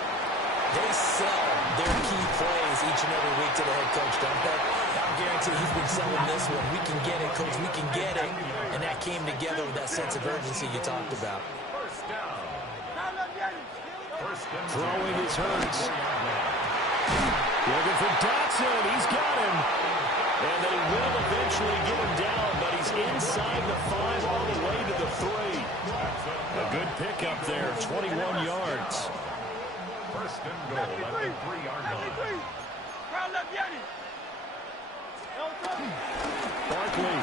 they sell their key plays each and every week to the head coach, don't they? I guarantee he's been selling this one. We can get it, coach, we can get it. And that came together with that sense of urgency you talked about. First down. Throwing his Hurts. Looking for Dotson. He's got him. And they will eventually get him down, but he's inside the 5 all the way to the 3. A good pickup there, 21 yards. First and goal at the 3-yard line. Barkley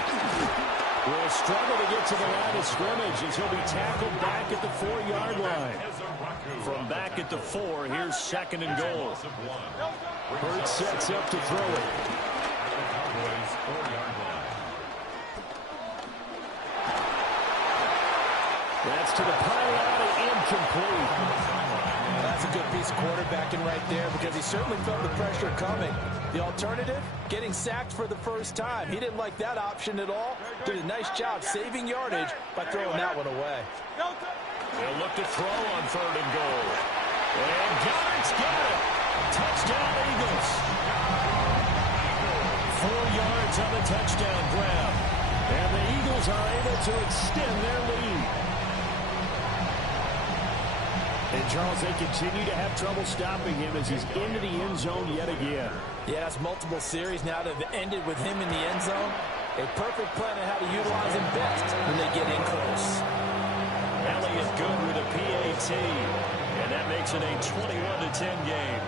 will struggle to get to the line of scrimmage as he'll be tackled back at the 4-yard line. From back at the 4, here's second and goal. Hurts sets up to throw it. That's to the pylon and incomplete. That's a good piece of quarterbacking right there because he certainly felt the pressure coming. The alternative, getting sacked for the first time. He didn't like that option at all. Did a nice job saving yardage by throwing that one away. They'll look to throw on third and goal. And Goddard's got it. Touchdown, Eagles. 4 yards on the touchdown grab. And the Eagles are able to extend their lead. And, Charles, they continue to have trouble stopping him as he's into the end zone yet again. Yeah, that's multiple series now that have ended with him in the end zone. A perfect plan on how to utilize him best when they get in close. Elliott good with a PAT. And that makes it a 21-10 game.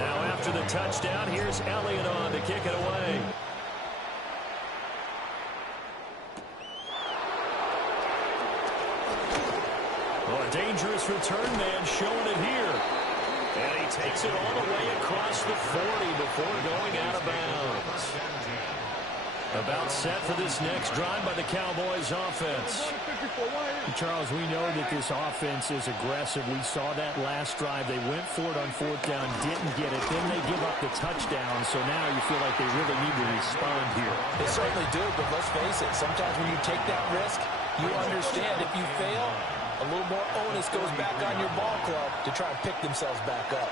Now after the touchdown, here's Elliott on to kick it away. Well, a dangerous return man showing it here. And he takes it all the way across the 40 before going out of bounds. About set for this next drive by the Cowboys offense. Charles, we know that this offense is aggressive. We saw that last drive. They went for it on 4th down, didn't get it. Then they give up the touchdown. So now you feel like they really need to respond here. They certainly do, but let's face it. Sometimes when you take that risk, you understand if you fail, a little more onus goes back on your ball club to try and pick themselves back up.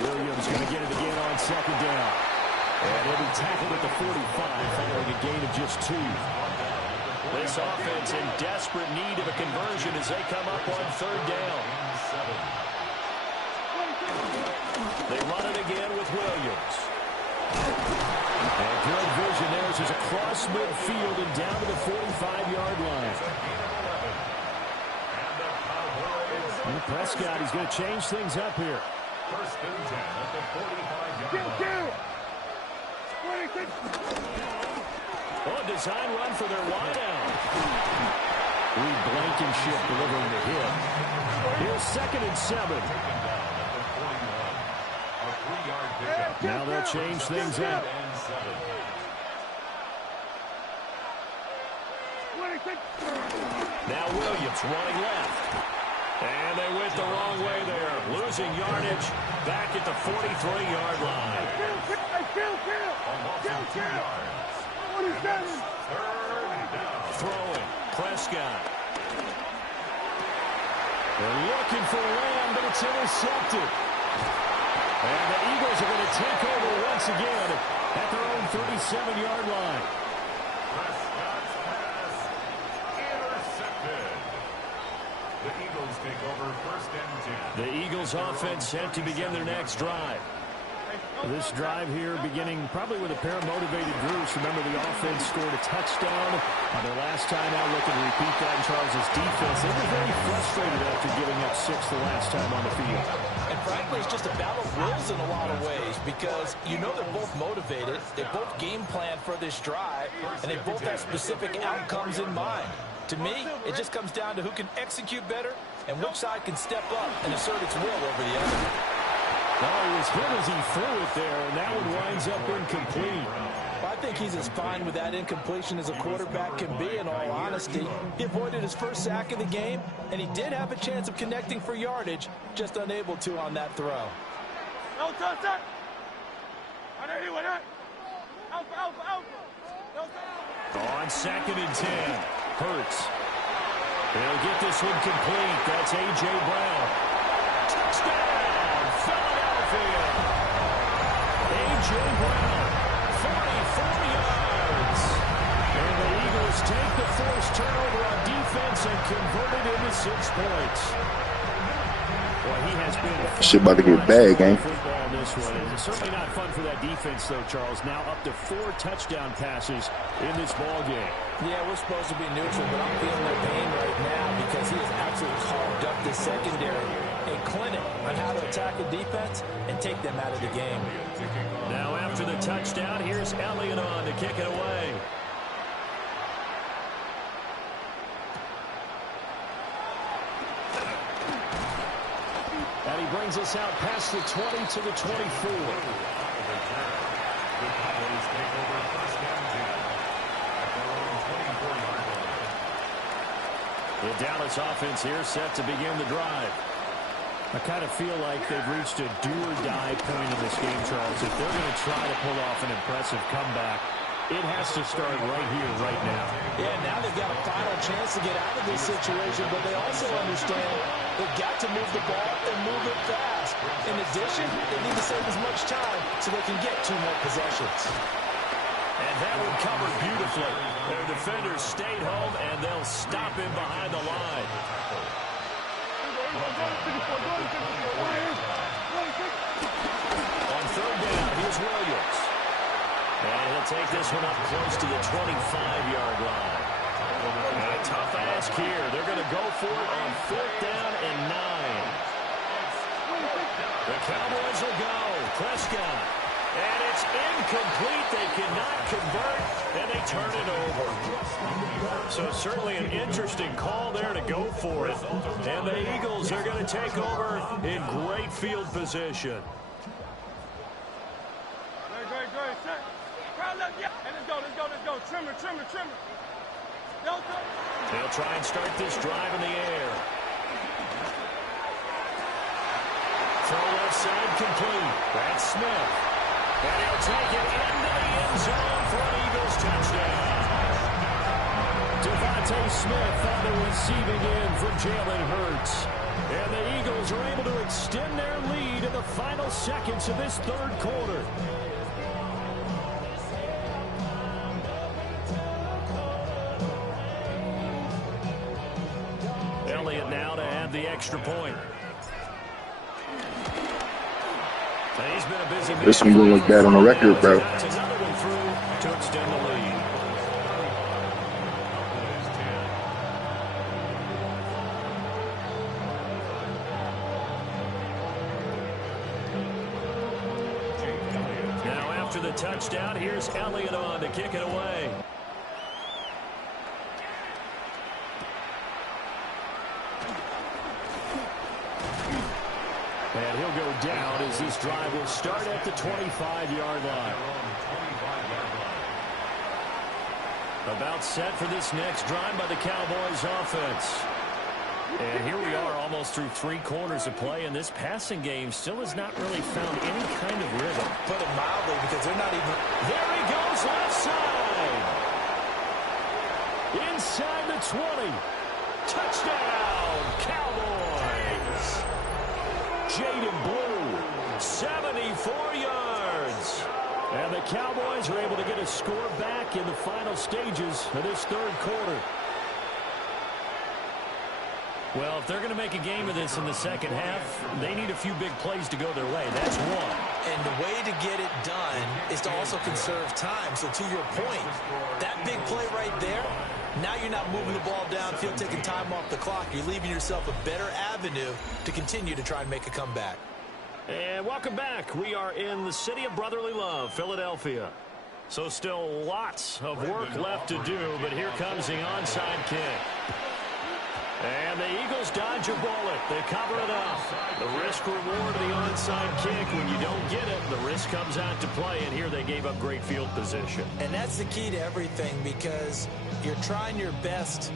Williams going to get it again on 2nd down. And he'll be tackled at the 45 following a gain of just 2. This offense in desperate need of a conversion as they come up on 3rd down. They run it again with Williams. And good vision there as he's across midfield and down to the 45-yard line. And Prescott, he's going to change things up here. First and 10 at the 45-yard line. Oh, design run for their wideout. Reed Blankenship delivering the hit. Here's 2nd and 7. Now they'll change things up. Now Williams running left. And they went the wrong way there. Losing yardage back at the 43-yard line. Throwing. Prescott. They're looking for Lamb, but it's intercepted. And the Eagles are going to take over once again at their own 37-yard line. Prescott's pass intercepted. The Eagles take over first and 10. The Eagles offense set to begin their next drive. This drive here beginning probably with a pair of motivated groups. Remember, the offense scored a touchdown on their last time out. Looking to repeat that in Charles' defense. They were very frustrated after giving up 6 the last time on the field. And frankly, it's just a battle of wills in a lot of ways because you know they're both motivated. They both game plan for this drive, and they both have specific outcomes in mind. To me, it just comes down to who can execute better and which side can step up and assert its will over the other. Well, he was hit as he threw it there, and that one winds up incomplete. Well, I think he's as fine with that incompletion as a quarterback can be, in all honesty. He avoided his first sack of the game, and he did have a chance of connecting for yardage, just unable to on that throw. On 2nd and 10, Hurts. They'll get this one complete. That's A.J. Brown. Touchdown, Philadelphia. A.J. Brown, 44 yards. And the Eagles take the forced turnover on defense and convert it into 6 points. Well, he has been shit about to get bad, gang. Football this one. It's certainly not fun for that defense, though, Charles. Now up to 4 touchdown passes in this ball game. Yeah, we're supposed to be neutral, but I'm feeling their pain right now because he has absolutely carved up the secondary. A clinic on how to attack the defense and take them out of the game. Now after the touchdown, here's Elliott on to kick it away. And he brings us out past the 20 to the 24. The Dallas offense here set to begin the drive. I kind of feel like they've reached a do-or-die point in this game, Charles. If they're going to try to pull off an impressive comeback, it has to start right here, right now. Yeah, now they've got a final chance to get out of this situation, but they also understand they've got to move the ball and move it fast. In addition, they need to save as much time so they can get 2 more possessions. And that one covered beautifully. Their defenders stayed home, and they'll stop him behind the line. On 3rd down, here's Williams. And he'll take this one up close to the 25-yard line. And a tough ask here. They're going to go for it on 4th down and 9. The Cowboys will go. Prescott. And it's incomplete. They cannot convert, and they turn it over. So certainly an interesting call there to go for it. And the Eagles are going to take over in great field position. Let's go. Trimmer. They'll try and start this drive in the air. Throw left side complete. That's Smith. And he'll take it into the end zone for an Eagles touchdown. Devontae Smith on the receiving end from Jalen Hurts. And the Eagles are able to extend their lead in the final seconds of this 3rd quarter. Elliott now to add the extra point. He's been a busy man. This one will look bad on the record, bro. That's another one through to extend the lead. after the touchdown, here's Elliott on to kick it away. And he'll go down as this drive will start at the 25-yard line. About set for this next drive by the Cowboys offense. And here we are almost through 3 quarters of play, and this passing game still has not really found any kind of rhythm. Put it mildly, because they're not even... There he goes left side. Inside the 20. Touchdown, Cowboys. Jaden Blue, 74 yards. And the Cowboys are able to get a score back in the final stages of this third quarter. Well, if they're going to make a game of this in the second half, they need a few big plays to go their way. That's one. And the way to get it done is to also conserve time. So to your point, that big play right there, now you're not moving the ball downfield, taking time off the clock. You're leaving yourself a better avenue to continue to try and make a comeback. And welcome back. We are in the city of brotherly love, Philadelphia. So still lots of work left to do, but here comes the onside kick. And the Eagles dodge a bullet. They cover it up. The risk-reward of the onside kick, when you don't get it, the risk comes out to play, and here they gave up great field position. And that's the key to everything, because you're trying your best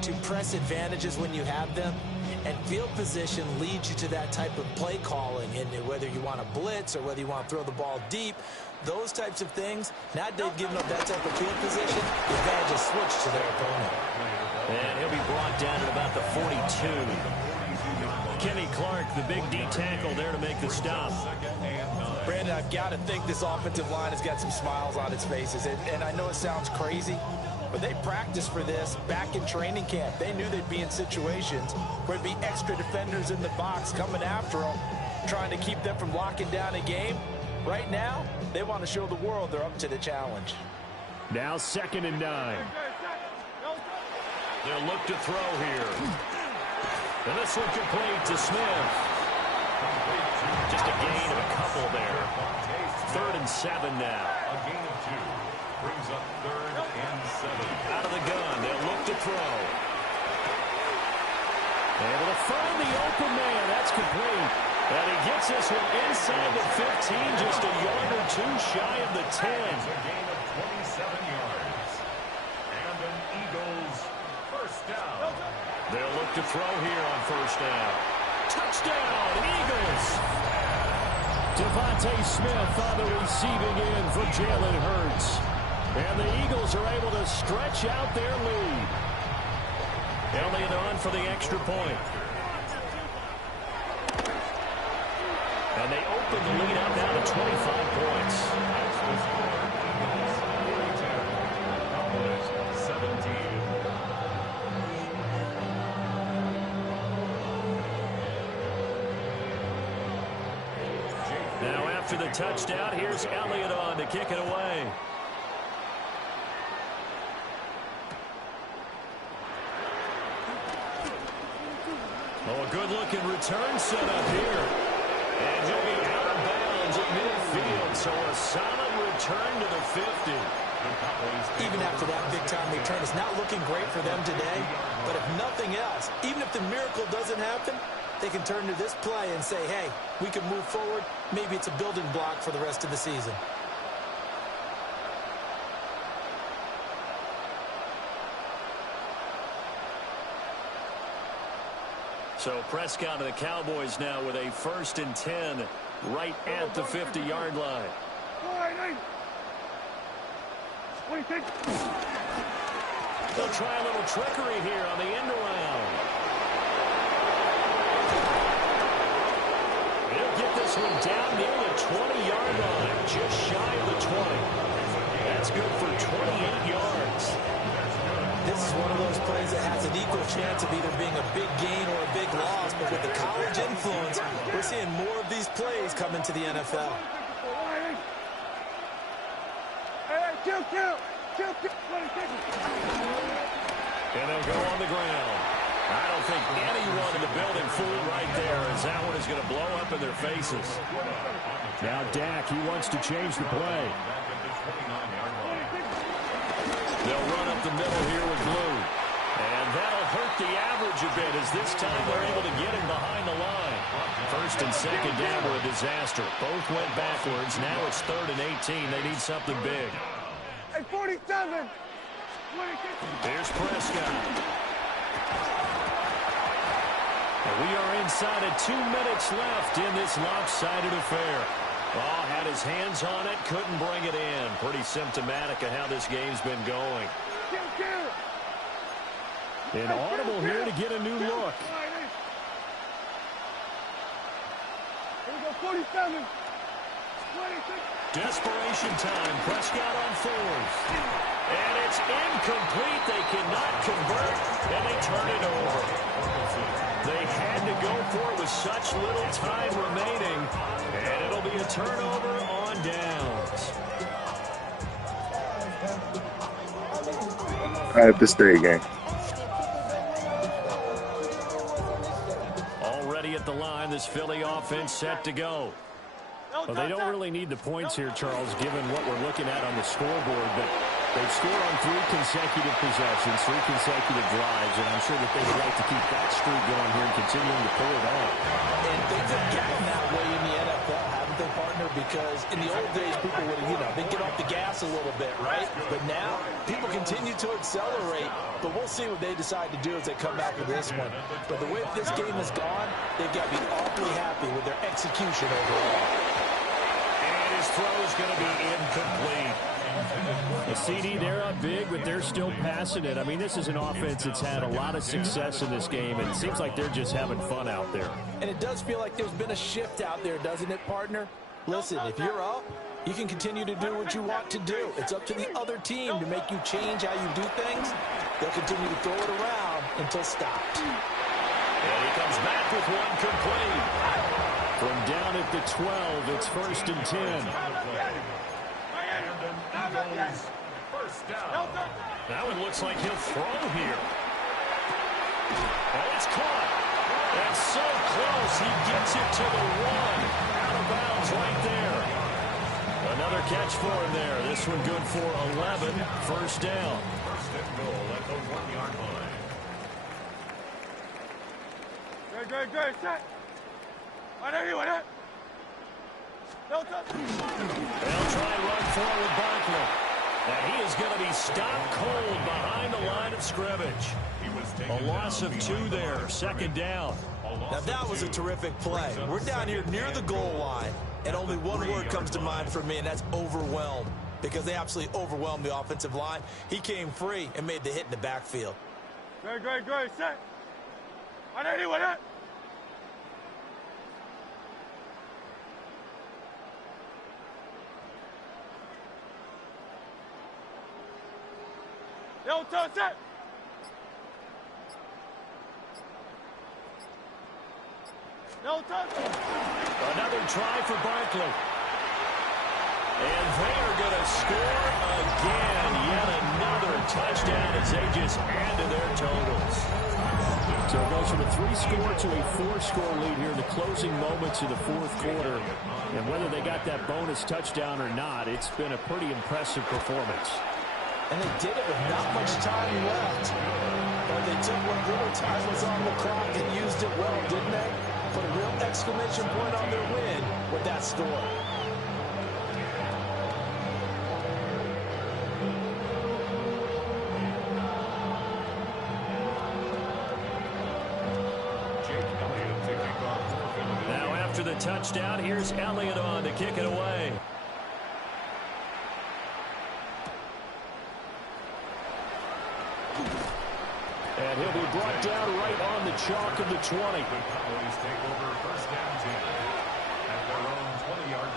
to press advantages when you have them, and field position leads you to that type of play calling, and whether you want to blitz or whether you want to throw the ball deep, those types of things, now they've given up that type of field position, you've got to just switch to their opponent. And he'll be brought down at about the 42. Kenny Clark, the big D tackle there to make the stop. Brandon, I've got to think this offensive line has got some smiles on its faces. And I know it sounds crazy, but they practiced for this back in training camp. They knew they'd be in situations where there'd be extra defenders in the box coming after them, trying to keep them from locking down a game. Right now, they want to show the world they're up to the challenge. Now 2nd and 9. They'll look to throw here. And this one complete to Smith. Just a gain of a couple there. 3rd and 7 now. A gain of 2. Brings up 3rd and 7. Out of the gun. They'll look to throw. Able to find the open man. That's complete. And he gets this one inside the 15, just a yard or 2 shy of the 10. It's a gain of 27 yards. And an Eagles first down. They'll look to throw here on 1st down. Touchdown, Eagles! Devontae Smith on the receiving end for Jalen Hurts. And the Eagles are able to stretch out their lead. Elliott on for the extra point. And they open the lead up now to 25 points. Now after the touchdown, here's Elliott on to kick it away. Oh, a good-looking return set up here. And he'll be out of bounds at midfield, so a solid return to the 50. Even after that big-time return, it's not looking great for them today. But if nothing else, even if the miracle doesn't happen, they can turn to this play and say, hey, we can move forward. Maybe it's a building block for the rest of the season. So Prescott and the Cowboys now with a 1st and 10 right at the 50-yard line. They'll try a little trickery here on the end around. They'll get this one down near the 20-yard line, just shy of the 20. That's good for 28 yards. This is one of those plays that has an equal chance of either being a big gain or a big loss, but with the college influence, we're seeing more of these plays come into the NFL. And they'll go on the ground. I don't think anyone in the building fooled right there, as that one is going to blow up in their faces. Now Dak, he wants to change the play. They'll run up the middle here with Blue. And that'll hurt the average a bit, as this time they're able to get him behind the line. First and second down were a disaster. Both went backwards. Now it's 3rd and 18. They need something big. Hey, 47. Here's Prescott. And we are inside of 2 minutes left in this lopsided affair. Oh, had his hands on it, couldn't bring it in. Pretty symptomatic of how this game's been going. An audible here to get a new look. Here we go, 47. 26. Desperation time. Prescott on 4th. And it's incomplete. They cannot convert, and they turn it over. They had to go for it with such little time remaining, and it'll be a turnover on downs. I have to stay again. Already at the line, this Philly offense set to go. Well, they don't really need the points here, Charles, given what we're looking at on the scoreboard, but they've scored on 3 consecutive possessions, 3 consecutive drives, and I'm sure that they would like to keep that streak going here and continuing to pull it on. And things have gotten that way in the NFL, haven't they, partner? Because in the old days, people would, they'd get off the gas a little bit, right? But now, people continue to accelerate, but we'll see what they decide to do as they come back to this one. But the way this game has gone, they've got to be awfully happy with their execution overall. His throw is going to be incomplete. The CD, they're up big, but they're still passing it. I mean, this is an offense that's had a lot of success in this game, and it seems like they're just having fun out there. And it does feel like there's been a shift out there, doesn't it, partner? Listen, if you're up, you can continue to do what you want to do. It's up to the other team to make you change how you do things. They'll continue to throw it around until stopped. And he comes back with one complete. From down at the 12, it's 1st and 10. That one looks like he'll throw here. Oh, it's caught. That's so close. He gets it to the 1. Out of bounds right there. Another catch for him there. This one good for 11. First down. First and goal at the 1-yard line. Good, set. They'll try and run forward Barkley. And he is going to be stopped cold behind the line of scrimmage. A loss of 2 there. 2nd down. Now that was a terrific play. We're down here near the goal line, and only one word comes to mind for me, and that's overwhelmed. Because they absolutely overwhelmed the offensive line. He came free and made the hit in the backfield. Good, set. Set. Another try for Barkley. And they are going to score again. Yet another touchdown as they just add to their totals. So it goes from a 3-score to a 4-score lead here in the closing moments of the 4th quarter. And whether they got that bonus touchdown or not, it's been a pretty impressive performance. And they did it with not much time left. But they took what little time was on the clock and used it well, didn't they? Put a real exclamation point on their win with that score. Now after the touchdown, here's Elliott on to kick it away. And he'll be brought down right on the chalk of the 20. Cowboys take over 1st down 10 at their own 20-yard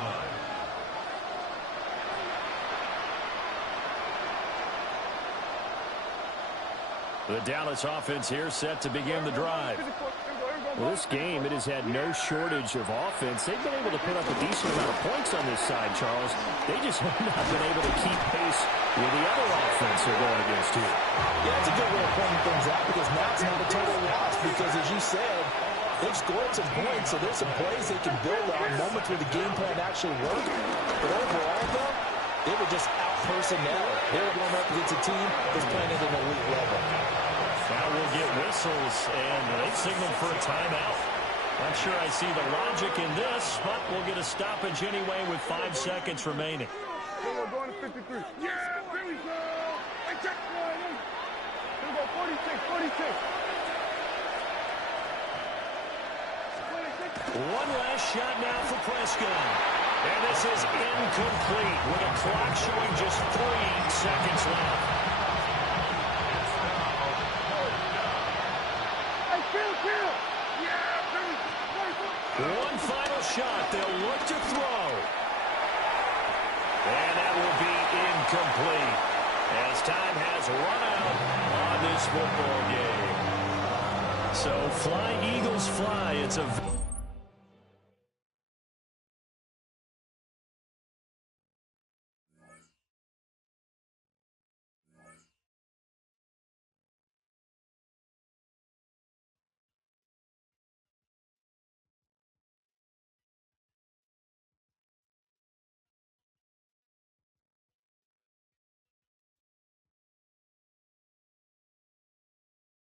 line. The Dallas offense here set to begin the drive. Well, this game, it has had no shortage of offense. They've been able to put up a decent amount of points on this side, Charles. They just have not been able to keep pace with the other offense they're going against here. Yeah, that's a good way of pointing things out because now it's not a total loss because, as you said, they've scored some points, so there's some plays they can build on, moments where the game plan actually worked. But overall, though, they were just out-personnel. They were going up against a team that's playing at an elite level. Now we'll get whistles, and they signal for a timeout. Not sure I see the logic in this, but we'll get a stoppage anyway with 5 seconds remaining. We're going to 53. Yeah, there we go. Hey, check one. Here we go, 46. One last shot now for Prescott. And this is incomplete with a clock showing just 3 seconds left. One final shot. They'll look to throw. And that will be incomplete as time has run out on this football game. So fly, Eagles, fly. It's a